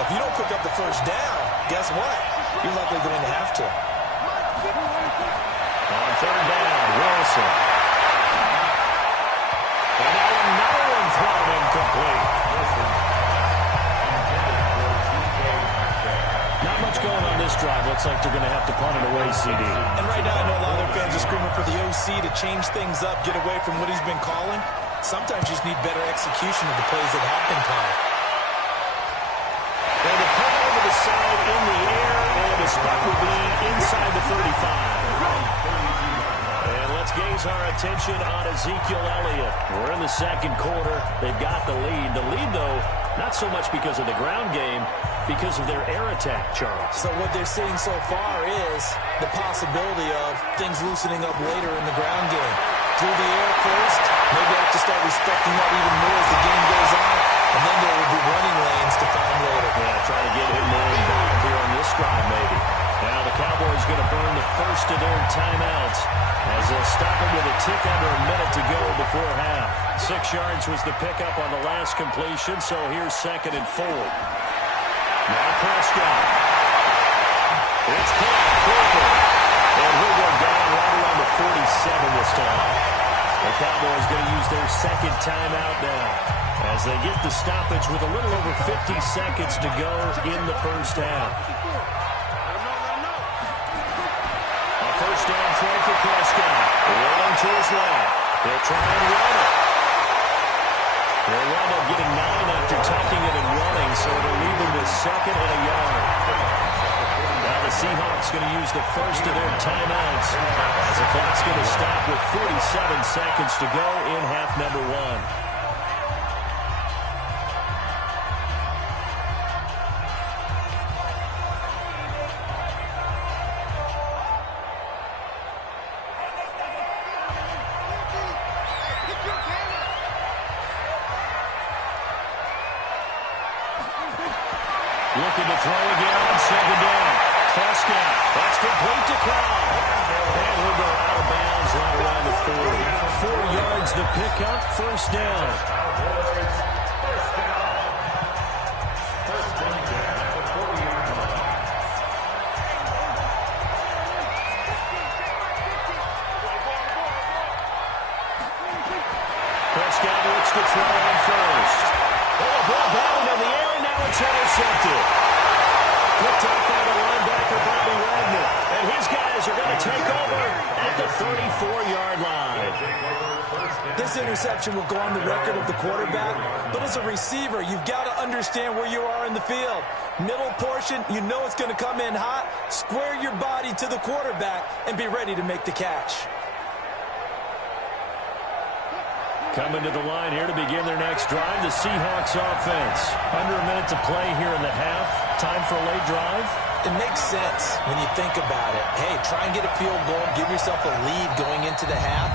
But if you don't pick up the first down, guess what? You're likely going to have to. On third down, Wilson. And now another one thrown incomplete. Not much going on this drive. Looks like they're going to have to punt it away, CD. And right now, I know a lot of their fans are screaming for the OC to change things up, get away from what he's been calling. Sometimes you just need better execution of the plays that have been called. And the punt over the side in the air, and the spot will be inside the 35. And let's gaze our attention on Ezekiel Elliott. We're in the second quarter. They've got the lead. The lead, though, not so much because of the ground game, because of their air attack, Charles. So what they're seeing so far is the possibility of things loosening up later in the ground game. Through the air first, maybe have to start respecting that even more as the game goes on, and then there will be running lanes to find later. Yeah, trying to get him more involved here on this drive, maybe. Now the Cowboys going to burn the first of their timeouts as they'll stop it with a tick under a minute to go before half. 6 yards was the pickup on the last completion, so here's second and 4. Now Prescott. It's caught. And he'll go down right around the 47 this time. The Cowboys going to use their second timeout now as they get the stoppage with a little over 50 seconds to go in the first half. A first down throw for Prescott. Rolling to his left. They'll try and run it. They'll wind up getting 9 after tucking it and running, so it'll leave them with second and a yard. Now the Seahawks going to use the first of their timeouts as the clock's going to stop with 47 seconds to go in half number 1. Looking to throw again on second down. Prescott, that's complete to Crowd. And he'll go out of bounds right around the 40. 4 yards the pickup, first down. Prescott looks to throw on first. Oh, ball battled in the air, and now it's intercepted. Picked up by the linebacker, Bobby Wagner. And his guys are going to take over at the 34-yard line. This interception will go on the record of the quarterback, but as a receiver, you've got to understand where you are in the field. Middle portion, you know it's going to come in hot. Square your body to the quarterback and be ready to make the catch. Coming to the line here to begin their next drive, the Seahawks offense. Under a minute to play here in the half. Time for a late drive. It makes sense when you think about it. Hey, try and get a field goal, give yourself a lead going into the half.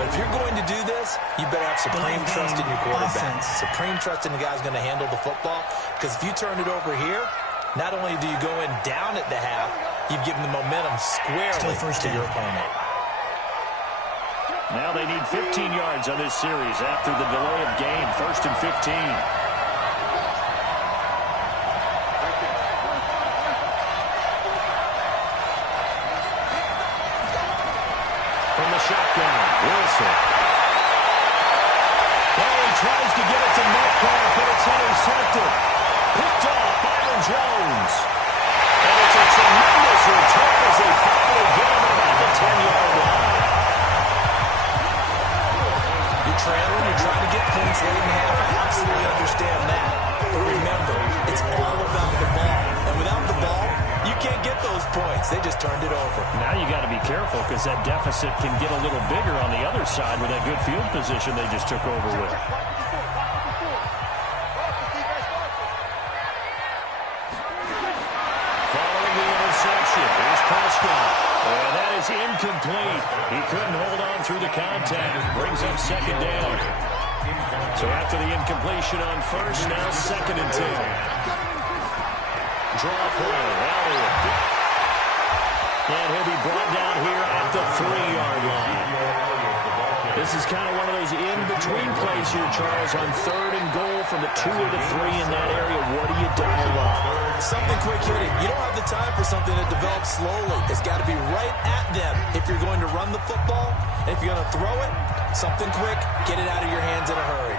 But if you're going to do this, you better have supreme trust in your quarterback. Supreme trust in the guy who's going to handle the football. Because if you turn it over here, not only do you go in down at the half, you've given the momentum squarely to your opponent. Now they need 15 yards on this series after the delay of game. 1st and 15. From the shotgun, Wilson. Oh, he tries to get it to Metcalf, but it's intercepted. Picked off Byron Jones. And it's a tremendous return as they finally get him about the 10-yard line. Trailing, you're trying to get points late in the half. I absolutely understand that. But remember, it's all about the ball. And without the ball, you can't get those points. They just turned it over. Now you got to be careful because that deficit can get a little bigger on the other side with that good field position they just took over with. Following the interception, here's Prescott. And that is incomplete. He couldn't hold on through the contact. Brings up 2nd down. So after the incompletion on 1st, now 2nd and 10. Draw play, Elliott. And he'll be brought down here at the 3-yard line. This is kind of one of those in-between plays here, Charles, on 3rd and goal from the 2 or the 3 in that area. What do you dial up? Something quick hitting. You don't have the time for something that develops slowly. It's got to be right at them if you're going to run the football. And if you're going to throw it, something quick, get it out of your hands in a hurry.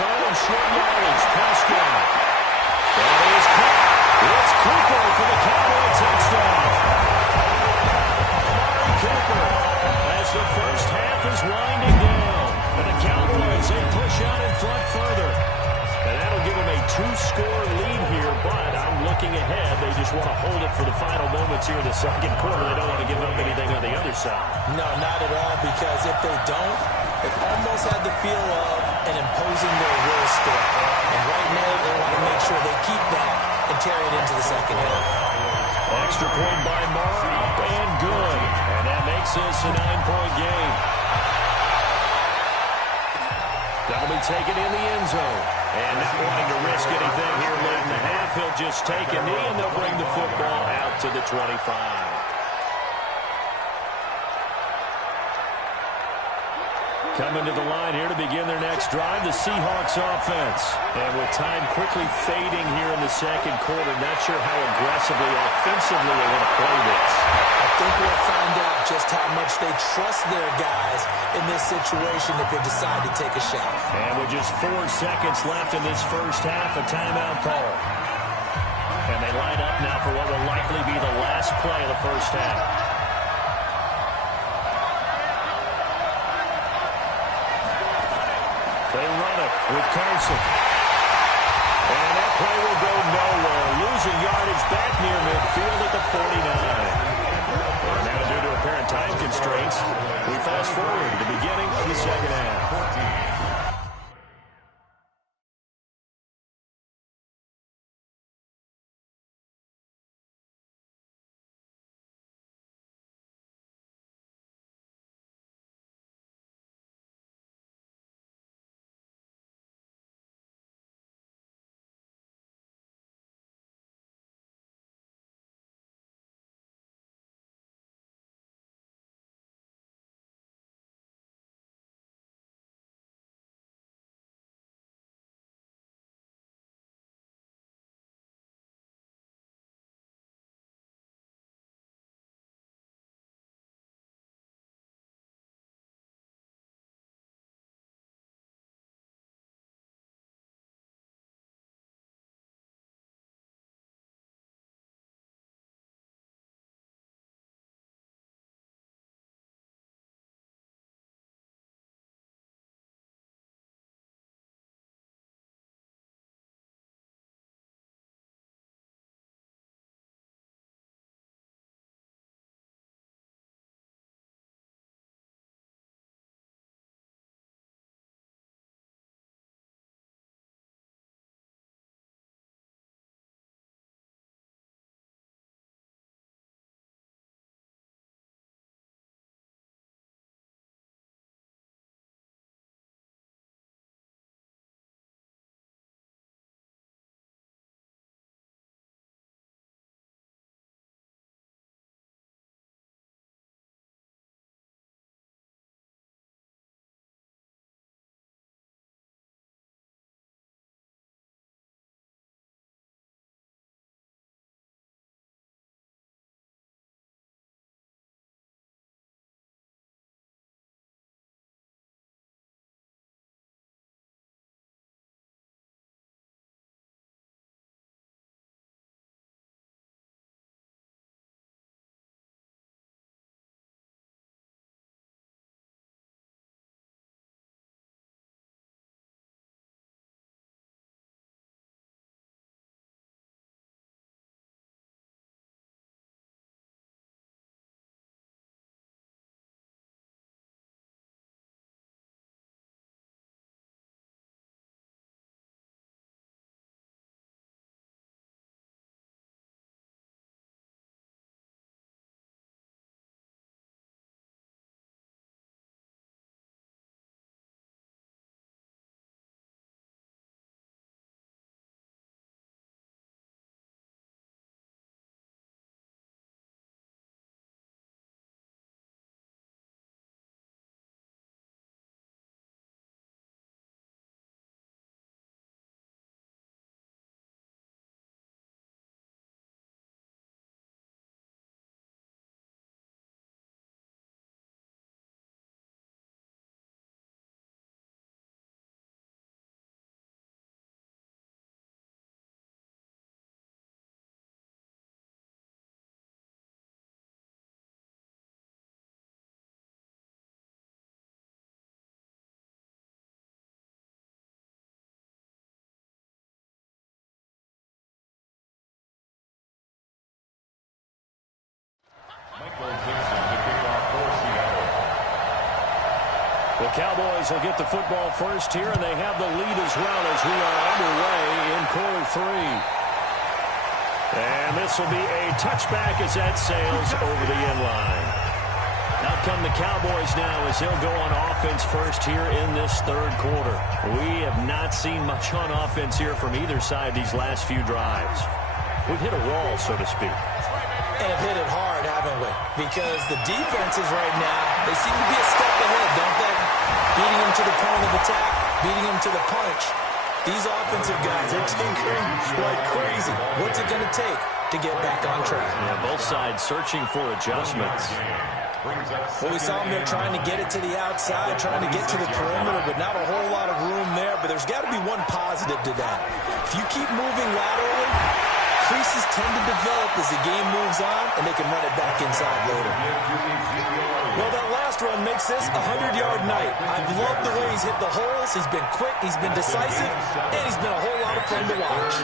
3rd and short yardage, Prescott. That is caught. It's Cooper for the Cowboy touchdown. Amari Cooper as the first half is winding down. And the Cowboys, they push out in front further. And that'll give them a 2-score lead here, but I'm looking ahead. They just want to hold it for the final moments here in the 2nd quarter. They don't want to give up anything on the other side. No, not at all, because if they don't, it almost had the feel of an imposing their will stick. And right now, they want to make sure they keep that and carry it into the 2nd half. Extra point by Marr, up and good. And that makes this a 9-point game. That'll be taken in the end zone. And not wanting to risk anything here late in the half, he'll just take a knee and they'll bring the football out to the 25. Coming to the line here to begin their next drive, the Seahawks offense. And with time quickly fading here in the 2nd quarter, not sure how aggressively, offensively they want to play this. I think we'll find out just how much they trust their guys in this situation if they decide to take a shot. And with just 4 seconds left in this first half, a timeout call. And they line up now for what will likely be the last play of the first half. They run it with Carson. And that play will go nowhere. Losing yardage back near midfield at the 49. And now due to apparent time constraints, we fast forward to the beginning of the 2nd half. The Cowboys will get the football first here, and they have the lead as well as we are underway in quarter 3. And this will be a touchback as that sails over the end line. Out come the Cowboys now as they'll go on offense first here in this third quarter. We have not seen much on offense here from either side these last few drives. We've hit a wall, so to speak. And have hit it hard, haven't we? Because the defenses right now, they seem to be a step ahead, don't they? Beating them to the point of attack, beating them to the punch. These offensive guys are tinkering like crazy. What's it going to take to get back on track? Yeah, both sides searching for adjustments. Well, we saw them there trying to get it to the outside, trying to get to the perimeter, but not a whole lot of room there. But there's got to be one positive to that. If you keep moving laterally, creases tend to develop as the game moves on, and they can run it back inside later. Well, that last run makes this a 100-yard night. I've loved the way he's hit the holes. He's been quick, he's been decisive, and he's been a whole lot of fun to watch.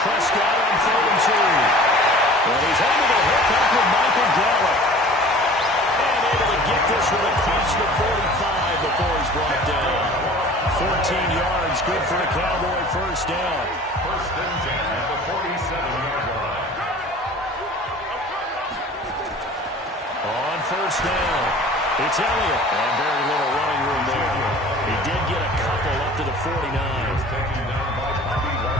Prescott on 3rd and 2. Well, he's able to hook up with Michael Gallup. And able to get this one across the 45 before he's brought down. 14 yards, good for a Cowboy first down. First and 10 at the 47-yard line. On first down, it's Elliott. And very little running room there. He did get a couple up to the 49.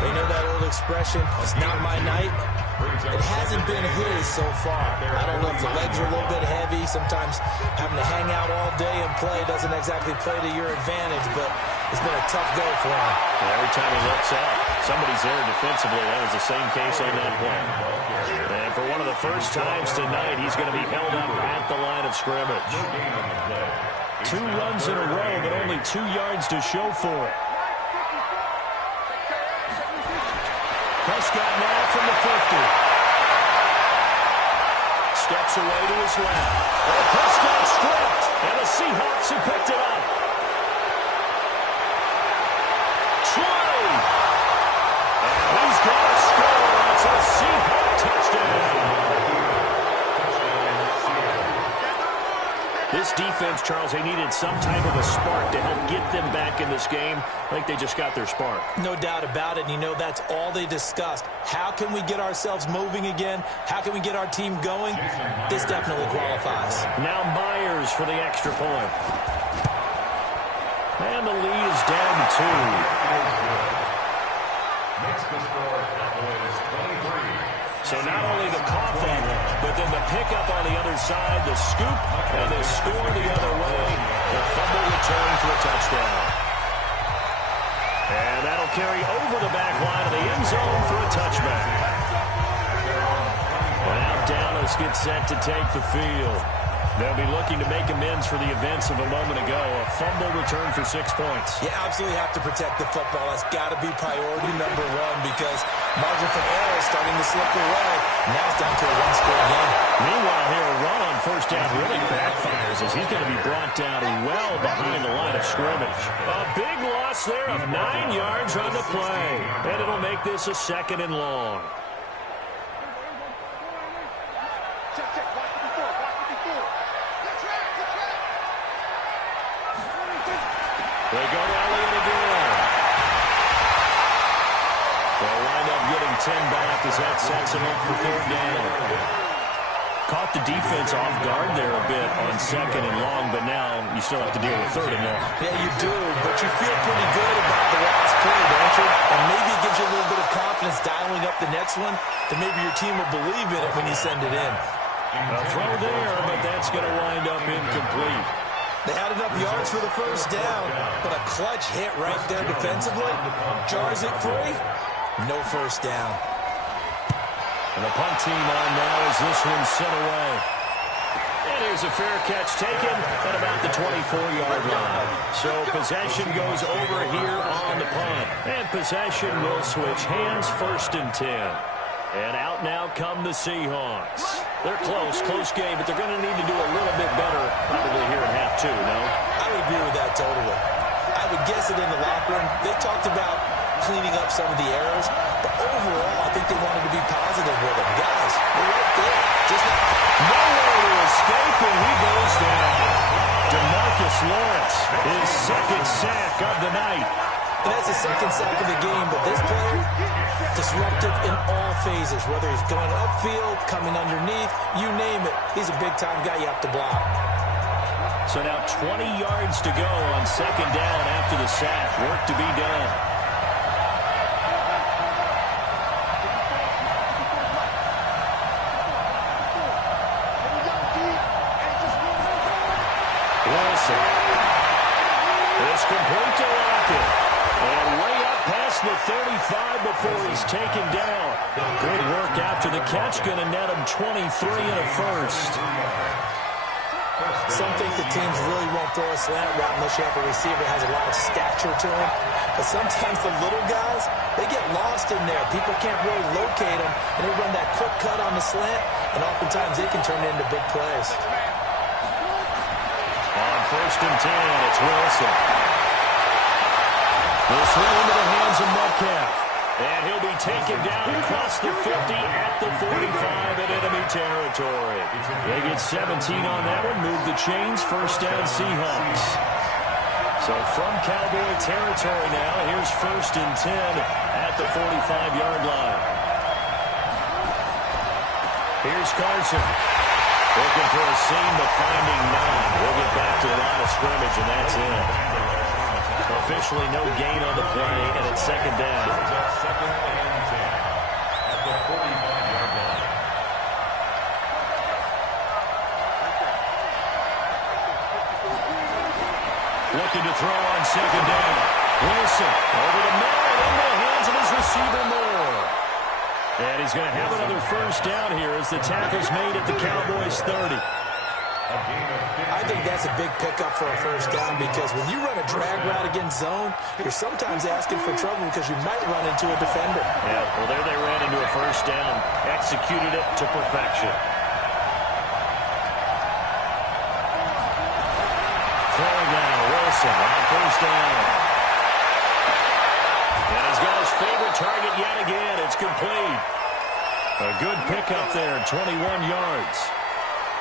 They know that old expression, it's not my night. It hasn't been his so far. I don't know if the legs are a little bit heavy. Sometimes having to hang out all day and play doesn't exactly play to your advantage, but it's been a tough go for him. And every time he looks up, somebody's there defensively. That was the same case on that play. And for one of the first times tonight, he's going to be held up at the line of scrimmage. 2 runs in a row, but only 2 yards to show for it. Prescott now from the 50. Steps away to his left. And Prescott stripped. And the Seahawks have picked it up. Troy. And he's got a score. It's a Seahawk touchdown. This defense, Charles, they needed some type of a spark to help get them back in this game. I think they just got their spark. No doubt about it. You know, that's all they discussed. How can we get ourselves moving again? How can we get our team going? This definitely qualifies. Now Myers for the extra point. And the lead is down to 2. Makes the score Cowboys 23. So not only the cough up, but then the pickup on the other side, the scoop, and the score the other way. The fumble return for a touchdown. And that'll carry over the back line of the end zone for a touchback. And now Dallas gets set to take the field. They'll be looking to make amends for the events of a moment ago. A fumble return for 6 points. You absolutely have to protect the football. That's got to be priority number 1 because margin for error is starting to slip away. Now it's down to a 1-score game. Meanwhile, here a run on first down really backfires as he's going to be brought down well behind the line of scrimmage. A big loss there of 9 yards on the play. And it'll make this a 2nd and long. They go to Elliott again. They'll wind up getting 10 back as that sets him up for 3rd down. Caught the defense off guard there a bit on 2nd and long, but now you still have to deal with 3rd and long. Yeah, you do, but you feel pretty good about the last play, don't you? And maybe it gives you a little bit of confidence dialing up the next one, that maybe your team will believe in it when you send it in. A throw there, but that's going to wind up incomplete. They had enough yards for the first down, but a clutch hit right there defensively. Jars it free. No first down. And the punt team on now as this one's sent away. And here's a fair catch taken at about the 24-yard line. So possession goes over here on the punt. And possession will switch hands, 1st and 10. And out now come the Seahawks. They're close game, but they're going to need to do a little bit better probably here in half 2, no? I would agree with that totally. I would guess it in the locker room. They talked about cleaning up some of the errors, but overall, I think they wanted to be positive with them. Guys, we're right there. Just not nowhere to escape, and he goes And that's the second sack of the game, but this player, disruptive in all phases, whether he's going upfield, coming underneath, you name it. He's a big-time guy you have to block. So now 20 yards to go on second down after the sack. Work to be done. Wilson. It's complete to Lockett. And way up past the 35 before he's taken down. Good work after the catch. Going to net him 23 and a first. Some think the teams really won't throw a slant route unless you have a receiver that has a lot of stature to him. But sometimes the little guys, they get lost in there. People can't really locate them, and they run that quick cut on the slant, and oftentimes they can turn it into big plays. On first and 10, it's Wilson. They'll throw into the hands of Metcalf. And he'll be taken down across the 50 at the 45 in enemy territory. They get 17 on that one. Move the chains. First down Seahawks. So from Cowboy territory now, here's first and 10 at the 45-yard line. Here's Carson. Looking for a seam, but finding none. We'll get back to the line of scrimmage, and that's it. Officially no gain on the play, and it's second down. Second and 10 at the 45-yard line. Looking to throw on second down. Wilson over the middle and into the hands of his receiver Moore. And he's going to have another first down here as the tackle's made at the Cowboys 30. I think that's a big pickup for a first down because when you run a drag route against zone, you're sometimes asking for trouble because you might run into a defender. Yeah, well, there they ran into a first down. Executed it to perfection. Throwing now, Wilson on first down. And he's got his favorite target yet again. It's complete. A good pickup there, 21 yards.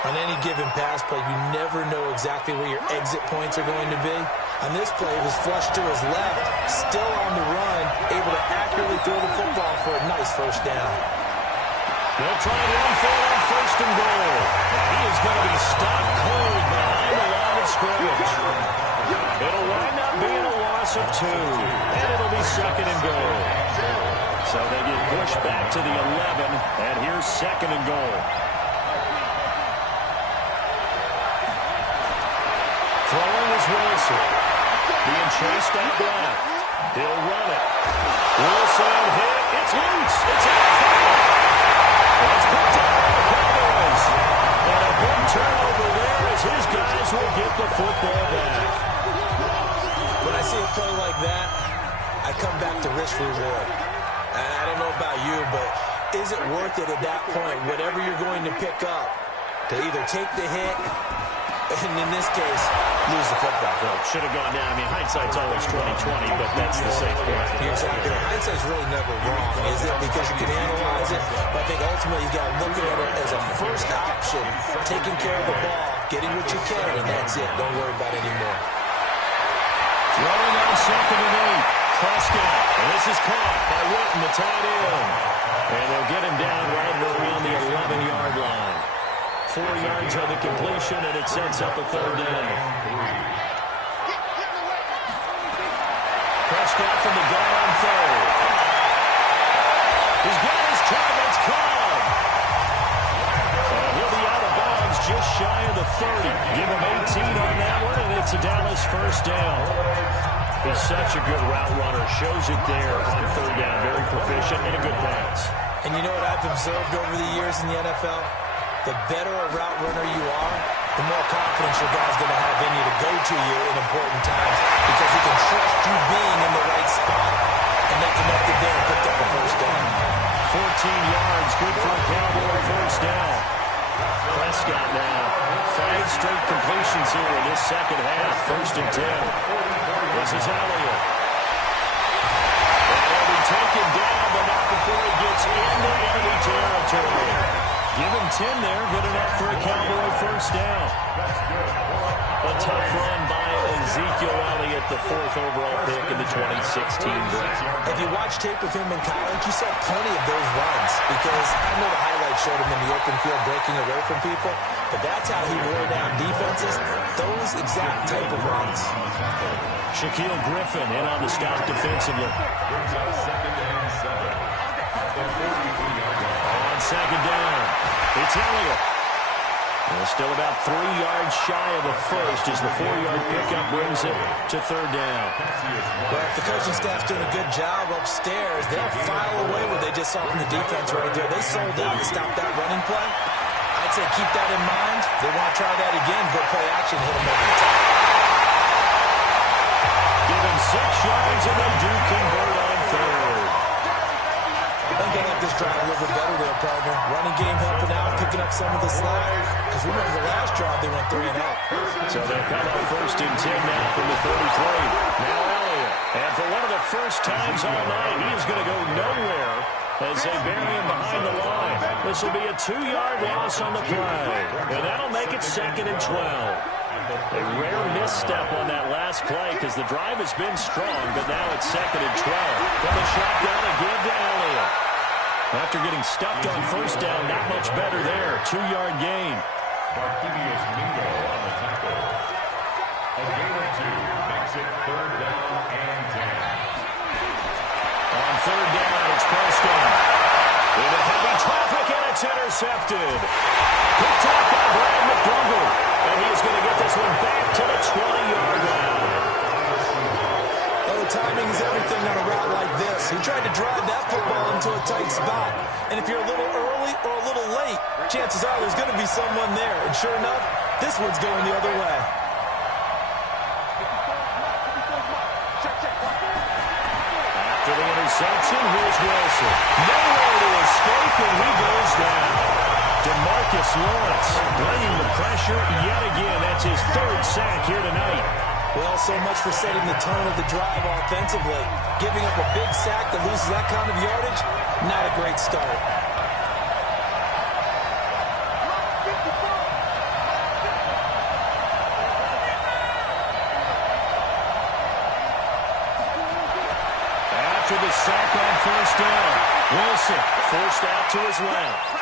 On any given pass play, you never know exactly where your exit points are going to be. On this play, it was flushed to his left, still on the run, able to accurately throw the football for a nice first down. They'll try and run for it on first and goal. He is going to be stopped cold behind the line of scrimmage. It'll wind up being a loss of 2, and it'll be second and goal. So they get pushed back to the 11, and here's second and goal. Throwing is Wilson. Being chased out left. He'll run it. Wilson hit. It's loose. It's out. It's picked up by the Cowboys. And a big turnover there as his guys will get the football back. When I see a play like that, I come back to risk reward. I don't know about you, but is it worth it at that point, whatever you're going to pick up, to either take the hit, and in this case, lose the football? Well, should have gone down. I mean, hindsight's always 20/20, but that's the safe play. You're exactly right. Hindsight's really never wrong, is it? Because you can analyze it, but I think ultimately you got to look at it as a first option, taking care of the ball, getting what you can, and that's it. Don't worry about it anymore. Throwing on second and 8. Prescott, and this is caught by Witten, the tight end. And they'll get him down right around the 11-yard line. 4 yards on the completion, and it sets up a third down. Prescott from the gun on third. He's got his targets caught. And he'll be out of bounds just shy of the 30. Give him 18 on that one, and it's a Dallas first down. He's such a good route runner. Shows it there on third down. Very proficient and a good pass. And you know what I've observed over the years in the NFL? The better a route runner you are, the more confidence your guy's going to have in you to go to you in important times because he can trust you being in the right spot, and they connected there and picked up a first down. 14 yards, good for a Cowboy first down. Prescott now. 5 straight completions here in this second half. First and 10. This is Elliott. And he'll be taken down, but not before he gets into enemy territory. Give him 10 there. Good enough for a Cowboy first down. A tough run by Ezekiel Elliott, the 4th overall pick in the 2016 draft. If you watch tape of him in college, you saw plenty of those runs because I know the highlights showed him in the open field breaking away from people, but that's how he wore down defenses, those exact type of runs. Shaquille Griffin in on the stop defensively. On second down, it's Elliott. Well, still about 3 yards shy of the first as the 4-yard pickup brings it to 3rd down. Well, if the coaching staff's doing a good job upstairs, they'll file away what they just saw from the defense right there. They sold out to stop that running play. I'd say keep that in mind. They want to try that again, go play action, hit them over the top. Give him 6 yards, and they do convert on 3rd. I think I like this drive a little bit better there, partner. Running game helping out, picking up some of the slack. Because remember the last drive, they went 3 and out. So they'll come on 1st and 10 now from the 33. Now Elliott. And for one of the first times all night, he is going to go nowhere as they bury him behind the line. This will be a 2-yard loss on the play. And that'll make it 2nd and 12. A rare misstep on that last play because the drive has been strong, but now it's 2nd and 12. From the shotgun again to Elliott. After getting stuffed on 1st down, not much better there. 2-yard gain. Barkevius Mingo on the tackle. A gain of 2 makes it 3rd down and 10. On 3rd down, it's Preston. Into heavy traffic, and it's intercepted. Picked up by Brad McDougal. And he's going to get this one back to the 20-yard line. Oh, timing is everything on a route like this. He tried to drive that football into a tight spot. And if you're a little early or a little late, chances are there's going to be someone there. And sure enough, this one's going the other way. After the interception, here's Wilson. Nowhere to escape, and he goes down. DeMarcus Lawrence bringing the pressure yet again. That's his 3rd sack here tonight. Well, so much for setting the tone of the drive offensively. Giving up a big sack that loses that kind of yardage, not a great start. After the sack on 1st down, Wilson forced out to his left.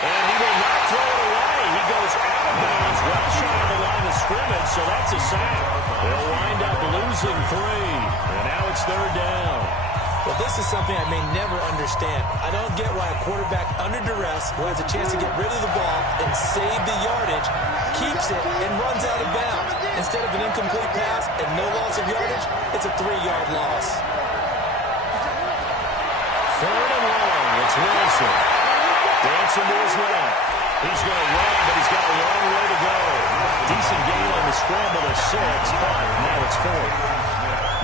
And he will not throw it away. He goes out of bounds, well shy of the line of scrimmage, so that's a sack. They'll wind up losing 3. And now it's 3rd down. Well, this is something I may never understand. I don't get why a quarterback under duress who has a chance to get rid of the ball and save the yardage keeps it and runs out of bounds. Instead of an incomplete pass and no loss of yardage, it's a 3-yard loss. 3rd and long. It's Wilson. Dancing to his left. He's going to run, but he's got a long way to go. Decent gain on the scramble to 6, but now it's 4th.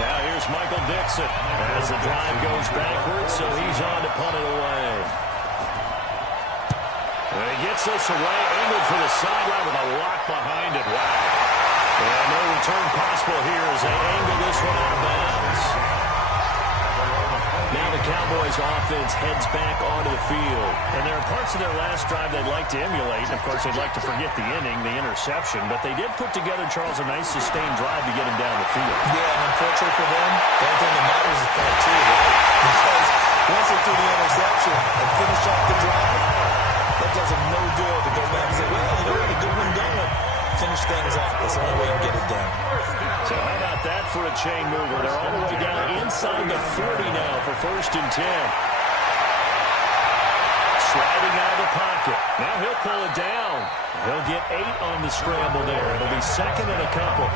Now here's Michael Dixon as the drive goes backwards, so he's on to punt it away. And he gets this away, angled for the sideline with a lock behind it. Wow. And no return possible here as they angle this one out of bounds. Now the Cowboys offense heads back onto the field. And there are parts of their last drive they'd like to emulate. Of course, they'd like to forget the inning, the interception. But they did put together, Charles, a nice sustained drive to get him down the field. Yeah, and unfortunately for them, the only thing that matters is part 2, right? Because once they threw the interception and finish off the drive, that does them no good to go back and say, well, you know, we had a good one going. Finish things off. That's the only way you can get it done. So how about that for a chain mover? They're all the way down inside the 40 now for 1st and 10. Sliding out of the pocket. Now he'll pull it down. He'll get 8 on the scramble there. It'll be 2nd and a couple.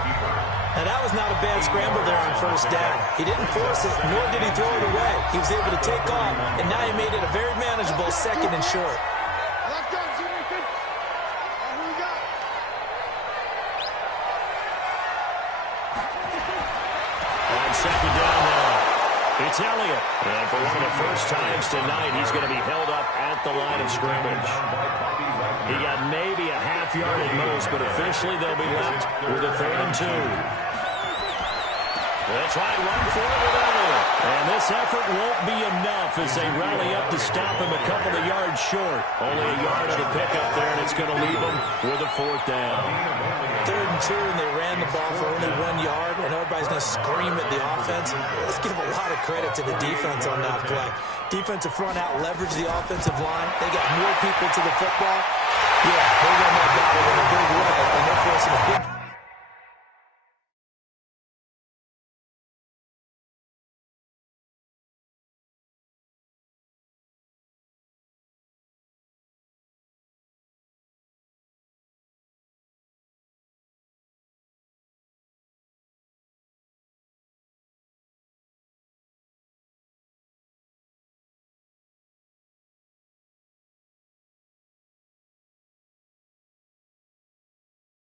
And that was not a bad scramble there on 1st down. He didn't force it, nor did he throw it away. He was able to take off, and now he made it a very manageable 2nd and short. Second down now. It's Elliott. And for one of the first times tonight, he's going to be held up at the line of scrimmage. He got maybe a half yard at most, but officially they'll be left with a 3rd and 2. They'll try and run for it without it. And this effort won't be enough as they rally up to stop him a couple of yards short. Only a yard of the pickup there, and it's going to leave him with a 4th down. 3rd and 2, and they ran the ball for only 1 yard, and everybody's going to scream at the offense. Let's give a lot of credit to the defense on that play. Defensive front out leveraged the offensive line. They got more people to the football. Yeah, they won that battle in a big way, and they're forcing a big...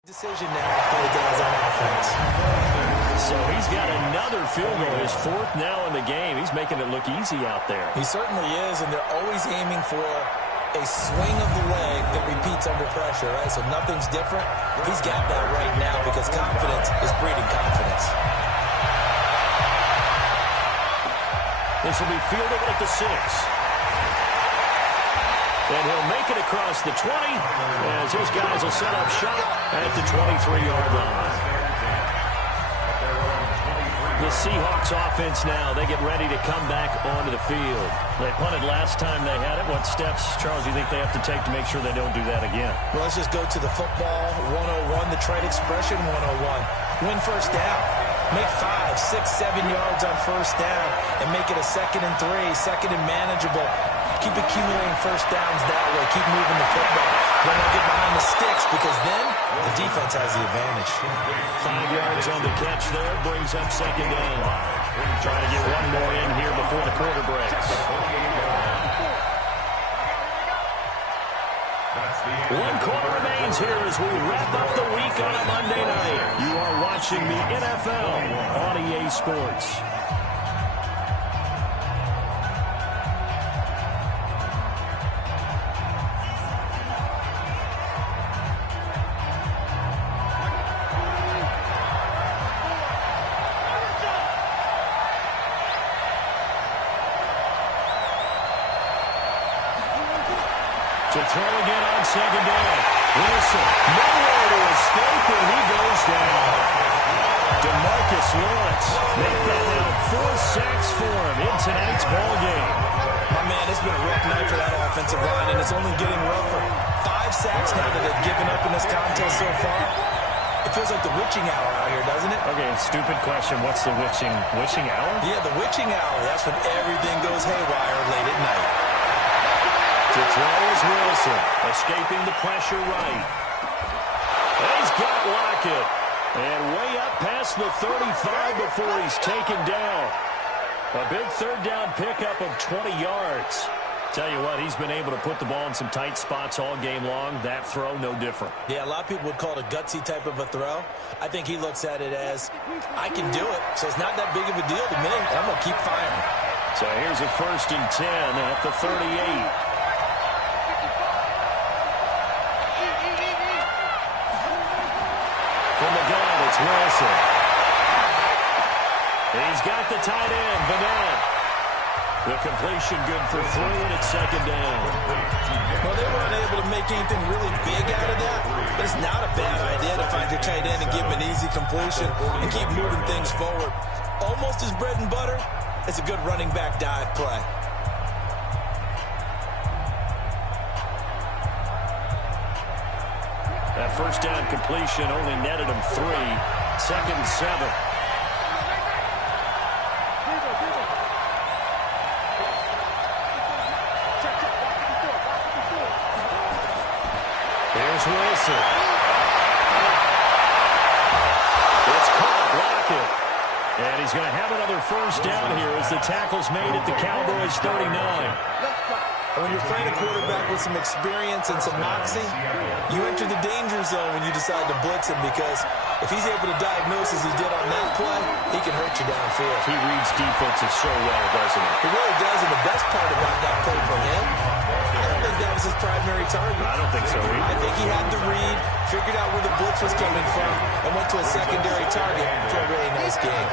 decision now for the guys on offense. So he's got another field goal. His 4th now in the game. He's making it look easy out there. He certainly is, and they're always aiming for a swing of the leg that repeats under pressure, right? So nothing's different. He's got that right now because confidence is breeding confidence. This will be fielded at the 6. And he'll make it across the 20 as his guys will set up shop at the 23-yard line. The Seahawks offense now, they get ready to come back onto the field. They punted last time they had it. What steps, Charles, do you think they have to take to make sure they don't do that again? Well, let's just go to the football 101, the trade expression 101. Win first down. Make 5, 6, 7 yards on first down and make it a 2nd and 3, 2nd and manageable. Keep accumulating first downs that way. Keep moving the football. Don't want to get behind the sticks because then the defense has the advantage. 5 yards on the catch there. Brings up 2nd down. Trying to get one more in here before the quarter breaks. 1 quarter remains here as we wrap up the week on a Monday night. You are watching the NFL on EA Sports. To throw again on 2nd down. Wilson, nowhere to escape, and he goes down. DeMarcus Lawrence, make that now 4 sacks for him in tonight's ball game. My man, it's been a rough night for that offensive line, and it's only getting rougher. 5 sacks now that they've given up in this contest so far. It feels like the witching hour out here, doesn't it? Okay, stupid question. What's the witching hour? Yeah, the witching hour. That's when everything goes haywire late at night. To throw is Wilson, escaping the pressure right. He's got Lockett. And way up past the 35 before he's taken down. A big 3rd down pickup of 20 yards. Tell you what, he's been able to put the ball in some tight spots all game long. That throw, no different. Yeah, a lot of people would call it a gutsy type of a throw. I think he looks at it as, I can do it, so it's not that big of a deal to me. I'm going to keep firing. So here's a 1st and 10 at the 38. From the gun, it's Wilson. He's got the tight end, Vanette. The completion good for 3, and it's 2nd down. Well, they weren't able to make anything really big out of that, but it's not a bad idea to find your tight end and give him an easy completion and keep moving things forward. Almost as bread and butter as a good running back dive play. That 1st down completion only netted him 3. 2nd and 7. Here's Wilson. It's caught. Lockett. And he's going to have another 1st down here as the tackle's made at the Cowboys' 39. And when you're playing a quarterback with some experience and some moxie, you enter the danger zone when you decide to blitz him because if he's able to diagnose as he did on that play, he can hurt you downfield. He reads defenses so well, doesn't he? He really does, and the best part about that play for him, I don't think that was his primary target. I don't think so either. I think he had the read, figured out where the blitz was coming from, and went to a secondary target for a really nice game.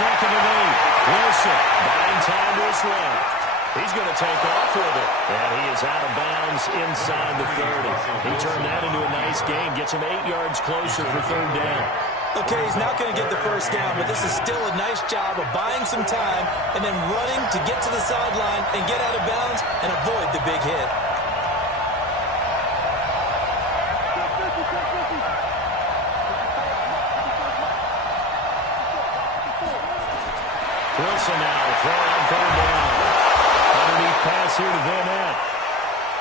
2nd and 8. Wilson buying time to his left. He's going to take off with it. And he is out of bounds inside the 30. He turned that into a nice gain. Gets him 8 yards closer for 3rd down. Okay, he's not going to get the first down, but this is still a nice job of buying some time and then running to get to the sideline and get out of bounds and avoid the big hit. Wilson now to throw on 3rd down. Underneath pass here to Van Ness.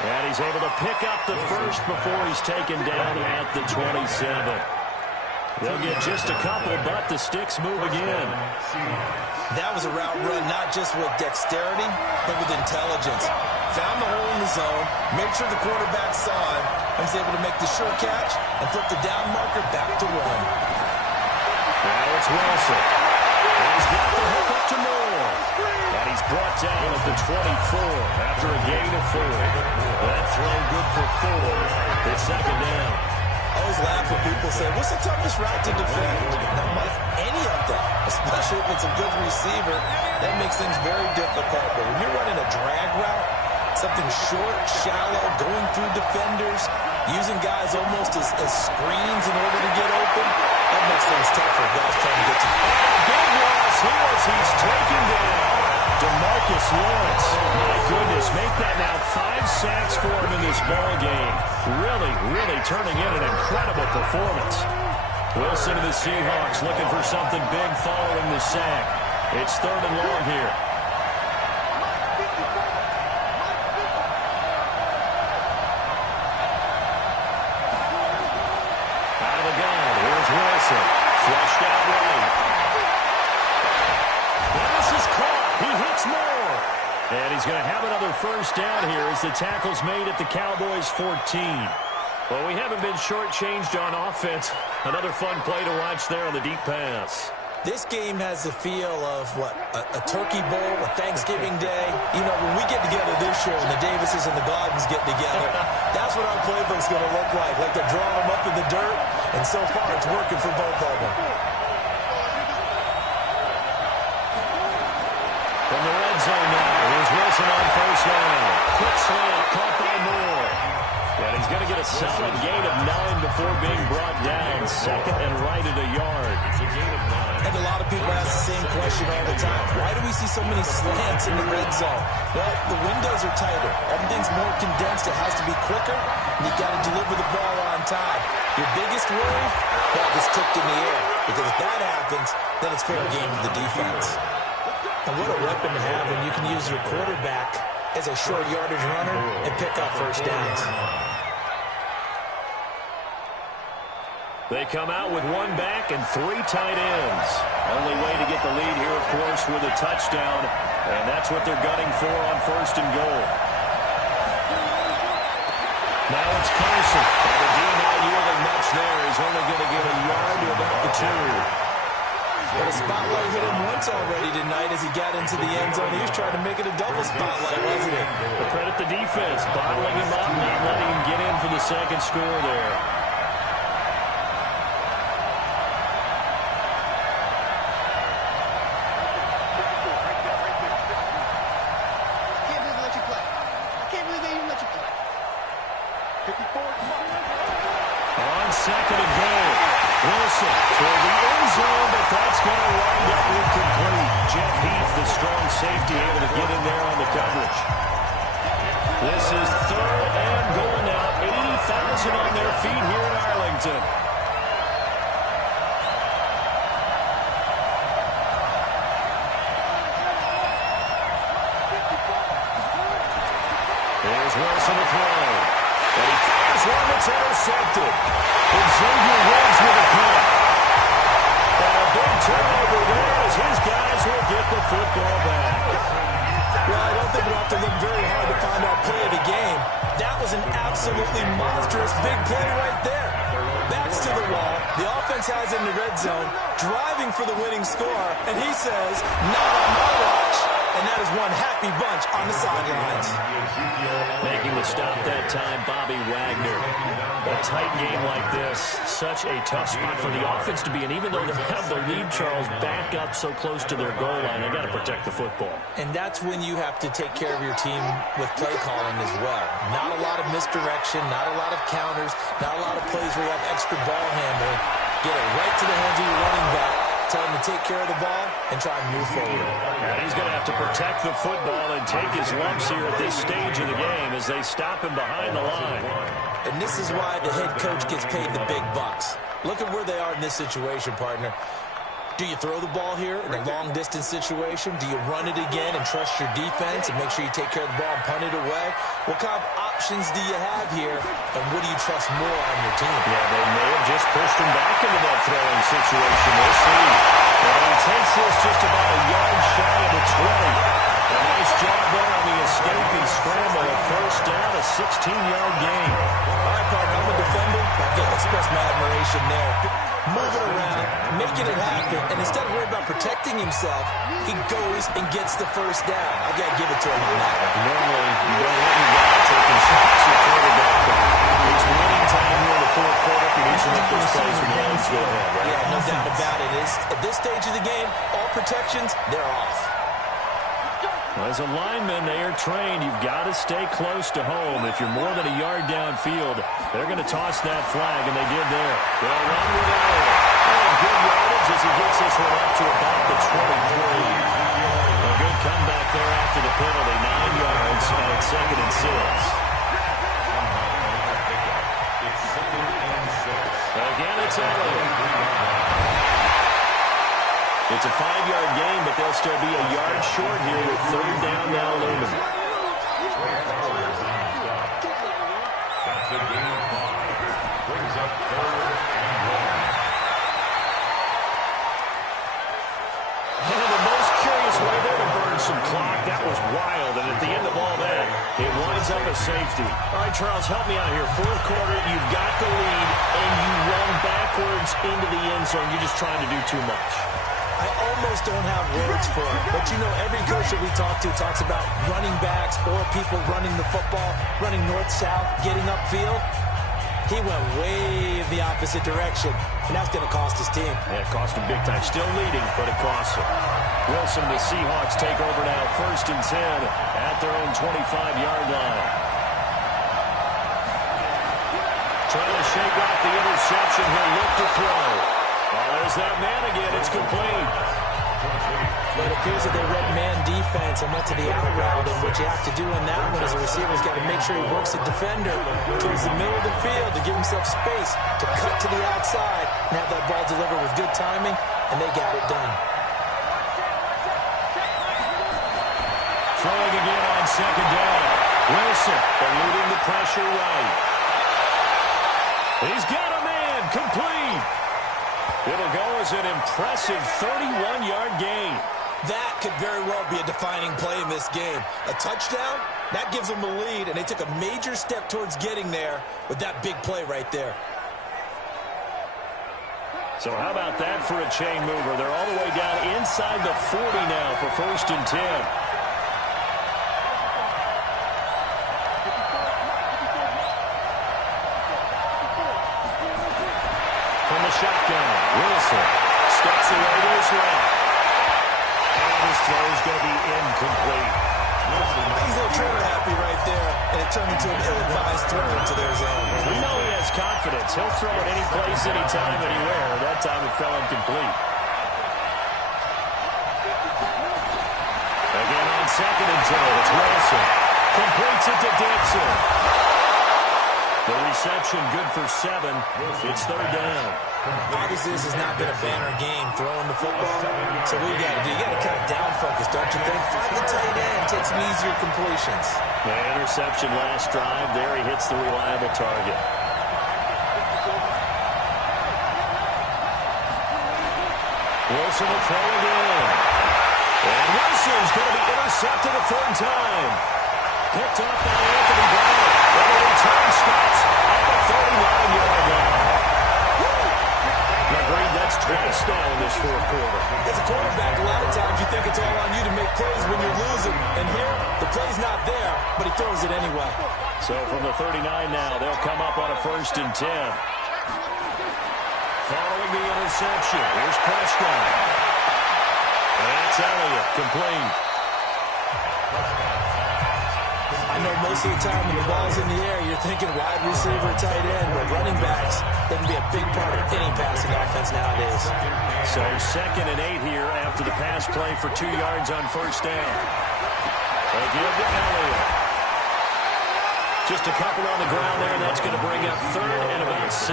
And he's able to pick up the first before he's taken down at the 27. They'll get just a couple, but the sticks move again. That was a route run not just with dexterity, but with intelligence. Found the hole in the zone, made sure the quarterback saw him, and was able to make the sure catch and flip the down marker back to 1. Now it's Wilson. And he's got the hook up to Moore. And he's brought down at the 24 after a gain of 4. That throw good for 4. It's 2nd down. I always laugh when people say, what's the toughest route to defend? Not like any of them, especially if it's a good receiver. That makes things very difficult. But when you're running a drag route, something short, shallow, going through defenders, using guys almost as screens in order to get open, that makes things tough for guys trying to get to. Big loss here as he's taken down. DeMarcus Lawrence, my goodness, make that now 5 sacks for him in this ball game. Really turning in an incredible performance. Wilson and the Seahawks looking for something big following the sack. It's 3rd and long here. Out of the gun, here's Wilson. Flushed out right. And this is caught. He hits Moore. And he's going to have another first down here as the tackle's made at the Cowboys' 14. Well, we haven't been shortchanged on offense. Another fun play to watch there on the deep pass. This game has the feel of, a turkey bowl, a Thanksgiving day. You know, when we get together this year and the Davises and the Gardens get together, that's what our playbook's going to look like. Like they're drawing them up in the dirt, and so far it's working for both of them. From the red zone now, here's Wilson on first down. Quick slant, caught by Moore. And he's going to get a solid gain of 9 before being brought down. 2nd and right at a yard. It's a gain of 9. And a lot of people ask the same question all the time. Why do we see so many slants in the red zone? Well, the windows are tighter. Everything's more condensed. It has to be quicker, and you got to deliver the ball on time. Your biggest worry? Ball gets tipped in the air. Because if that happens, then it's fair game for the defense. And what a weapon to have when you can use your quarterback as a short yardage runner and pick up first downs. They come out with 1 back and 3 tight ends. Only way to get the lead here, of course, with a touchdown. And that's what they're gunning for on 1st and goal. Now it's Carson. And the D not yielding much there. He's only going to get a yard to about the 2. But a spotlight hit him once already tonight as he got into the end zone. He was trying to make it a double spotlight, wasn't it? But credit the defense, bottling him up, not letting him get in for the 2nd score there. On 2nd and goal, Wilson toward the end zone, but that's going to wind up incomplete. Jeff Heath, the strong safety, able to get in there on the coverage. This is 3rd and goal now. 80,000 on their feet here in Arlington. Here's Wilson to throw. And he fires one that's intercepted. Xavier Woods with a pick. And a big turnover there as his guys will get the football back. Well, I don't think we'll have to look very hard to find our play of the game. That was an absolutely monstrous big play right there. Backs to the wall. The offense has in the red zone, driving for the winning score. And he says, not on my watch. And that is one happy bunch on the sidelines. Making the stop that time, Bobby Wagner. A tight game like this, such a tough spot for the offense to be in. Even though they have the lead, Charles, back up so close to their goal line, they got to protect the football. And that's when you have to take care of your team with play calling as well. Not a lot of misdirection, not a lot of counters, not a lot of plays where you have extra ball handling. Get it right to the hands of your running back. Tell him to take care of the ball and try and move forward. And he's going to have to protect the football and take his lumps here at this stage of the game as they stop him behind the line. And this is why the head coach gets paid the big bucks. Look at where they are in this situation, partner. Do you throw the ball here in a long-distance situation? Do you run it again and trust your defense and make sure you take care of the ball and punt it away? What kind of options do you have here, and what do you trust more on your team? Yeah, they may have just pushed him back into that throwing situation. We'll see. And he takes this just about a yard shy of the 20. A nice job there on the escape and scramble. A first down, a 16-yard gain. All right, partner, I'm a defender. I've got to express my admiration there. Moving around, making it happen, and instead of worrying about protecting himself, he goes and gets the first down. I got to give it to him on that one. Normally, you don't want your guy taking shots at quarterback, but it's winning time here in the fourth quarter. If you need to make those plays from the ends, go ahead, right? Yeah, no doubt about it. At this stage of the game, all protections, they're off. As a lineman, they are trained. You've got to stay close to home. If you're more than a yard downfield, they're going to toss that flag, and they did there. They'll run with it. And good yardage as he gets this one up to about the 23. A good comeback there after the penalty. 9 yards, and it's 2nd and 6. Again, it's Elliott. It's a 5-yard gain, but they'll still be a yard short here with 3rd down now looming. That's a gain of 5. Brings up 3rd and 1. And the most curious way there to burn some clock, that was wild. And at the end of all that, it winds up a safety. All right, Charles, help me out here. Fourth quarter, you've got the lead, and you run backwards into the end zone. You're just trying to do too much. I almost don't have words for it. But, you know, every coach that we talk to talks about running backs or people running the football, running north-south, getting upfield. He went way the opposite direction, and that's going to cost his team. Yeah, it cost him big time. Still leading, but it costs him. Wilson, the Seahawks take over now, 1st and 10 at their own 25-yard line. Trying to shake off the interception. He'll look to throw. Oh, there's that man again. It's complete. But it appears that they read man defense and went to the out route. And what you have to do in that one as a receiver is got to make sure he works the defender towards the middle of the field to give himself space to cut to the outside and have that ball delivered with good timing, and they got it done. Throwing again on 2nd down. Wilson eluding the pressure right. He's got a man. Complete. It'll go as an impressive 31-yard gain. That could very well be a defining play in this game. A touchdown, that gives them the lead, and they took a major step towards getting there with that big play right there. So how about that for a chain mover? They're all the way down inside the 40 now for 1st and 10. Shotgun. Wilson steps away to his left. And his throw is going to be incomplete. He's a little trigger happy right there, and it turned into an ill-advised throw into their zone. We know he has confidence. He'll throw it any place, anytime, anywhere. That time it fell incomplete. Again on 2nd and 10. It's Wilson. Completes it to Dixon. The reception good for 7. It's 3rd down. Obviously, this has not been a banner game throwing the football. So what you got to do? You got to kind of down focus, don't you think? Find the tight end. Take some easier completions. The interception last drive. There he hits the reliable target. Wilson will throw again. And Wilson's going to be intercepted a 3rd time. Picked off by Anthony Brown. And the return stops at the 39-yard line. Agreed, that's twice now in this fourth quarter. As a quarterback, a lot of times you think it's all on you to make plays when you're losing. throws it anyway. So from the 39 now, they'll come up on a 1st and 10. Following the interception, here's Prescott. That's Elliott, complete. I know most of the time when the ball's in the air, you're thinking wide receiver, tight end, but running backs can be a big part of any passing offense nowadays. So 2nd and 8 here after the pass play for 2 yards on 1st down. They give to Elliott. Just a couple on the ground there, and that's going to bring up 3rd and about 6.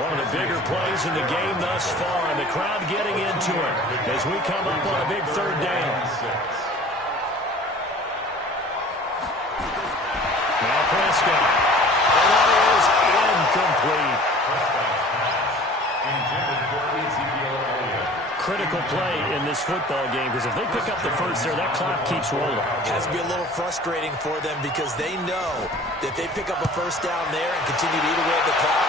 One of the bigger plays in the game thus far, and the crowd getting into it as we come up on a big 3rd down. Now Prescott. And that is incomplete. Critical play in this football game, because if they pick up the 1st there, that clock keeps rolling. It has to be a little frustrating for them because they know that they pick up a 1st down there and continue to eat away at the clock,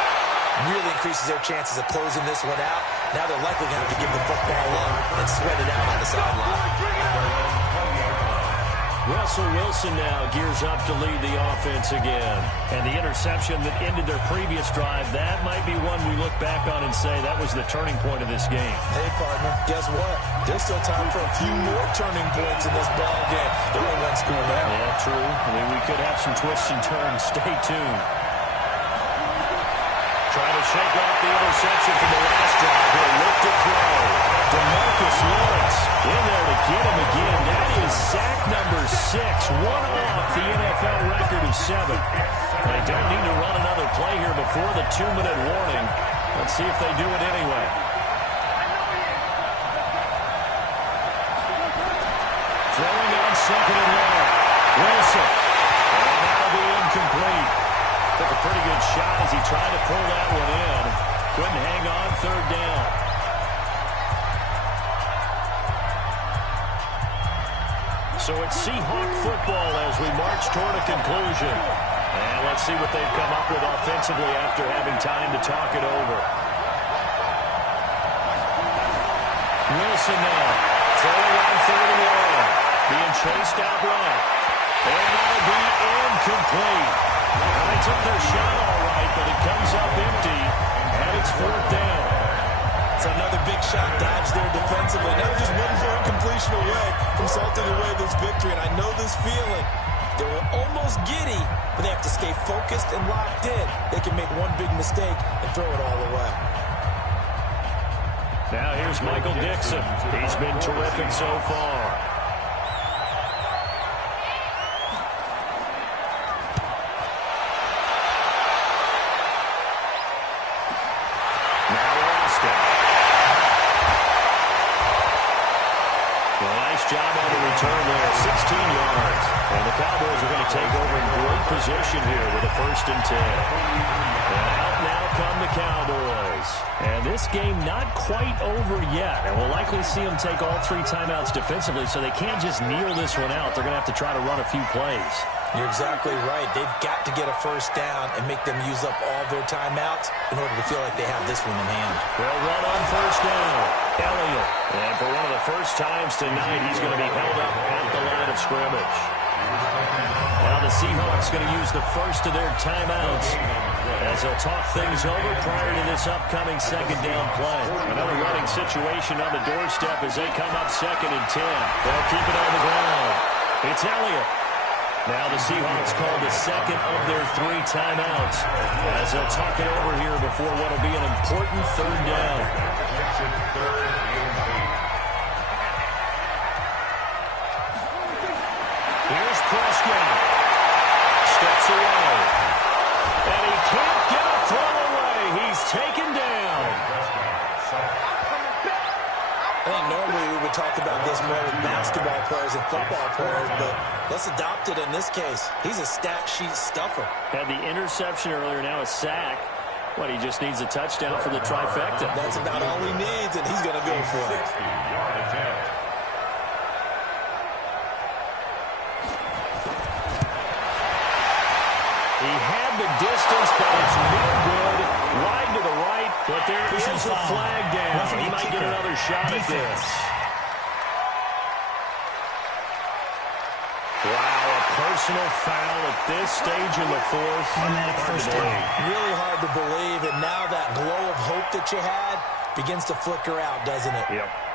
really increases their chances of closing this one out. Now they're likely going to have to give the football up and sweat it out on the sideline. Russell Wilson now gears up to lead the offense again. And the interception that ended their previous drive, that might be one we look back on and say that was the turning point of this game. Hey, partner, guess what? There's still time for a few more turning points in this ball game. They're only 1 score now. Yeah, true. I mean, we could have some twists and turns. Stay tuned. Trying to shake off the interception from the last drive. He'll look to throw. DeMarcus Lawrence in there to get him again. That is sack number 6. One off the NFL record of 7. They don't need to run another play here before the 2-minute warning. Let's see if they do it anyway. Throwing on 2nd and long. Wilson. And that'll be incomplete. Took a pretty good shot as he tried to pull that one in. Couldn't hang on 3rd down. So it's Seahawk football as we march toward a conclusion. And let's see what they've come up with offensively after having time to talk it over. Wilson now. Throwing on 3rd and long. Being chased out left. And that'll be incomplete. Well, they took their shot all right, but it comes up empty, and it's 4th down. It's another big shot dodge there defensively. Now just one more completion away from salting away this victory, and I know this feeling. They were almost giddy, but they have to stay focused and locked in. They can make one big mistake and throw it all away. Now here's Michael Dixon. He's been terrific so far. Job on the return there, 16 yards. And the Cowboys are going to take over in great position here with a 1st and 10. And out now come the Cowboys. And this game not quite over yet. And we'll likely see them take all 3 timeouts defensively, so they can't just kneel this one out. They're going to have to try to run a few plays. You're exactly right. They've got to get a 1st down and make them use up all their timeouts in order to feel like they have this one in hand. They'll run on 1st down. Elliott. And for one of the first times tonight, he's going to be held up at the line of scrimmage. Now the Seahawks going to use the first of their timeouts as they'll talk things over prior to this upcoming 2nd down play. Another running situation on the doorstep as they come up 2nd and 10. They'll keep it on the ground. It's Elliott. Now the Seahawks call the 2nd of their 3 timeouts as they'll talk it over here before what will be an important 3rd down. Here's Prescott. Steps away. And he can't get a throw away. He's taken down. I think normally we would talk about this more with basketball players and football players, but let's adopt it in this case. He's a stat sheet stuffer. Had the interception earlier, now a sack. What, he just needs a touchdown for the trifecta. That's about all he needs, and he's going to go for it. He had the distance, but it's no good. Wide to the right, but there is a flag down. He might get another shot at this. Wow, a personal foul at this stage in the fourth. Really hard to believe, and now that glow of hope that you had begins to flicker out, doesn't it? Yep.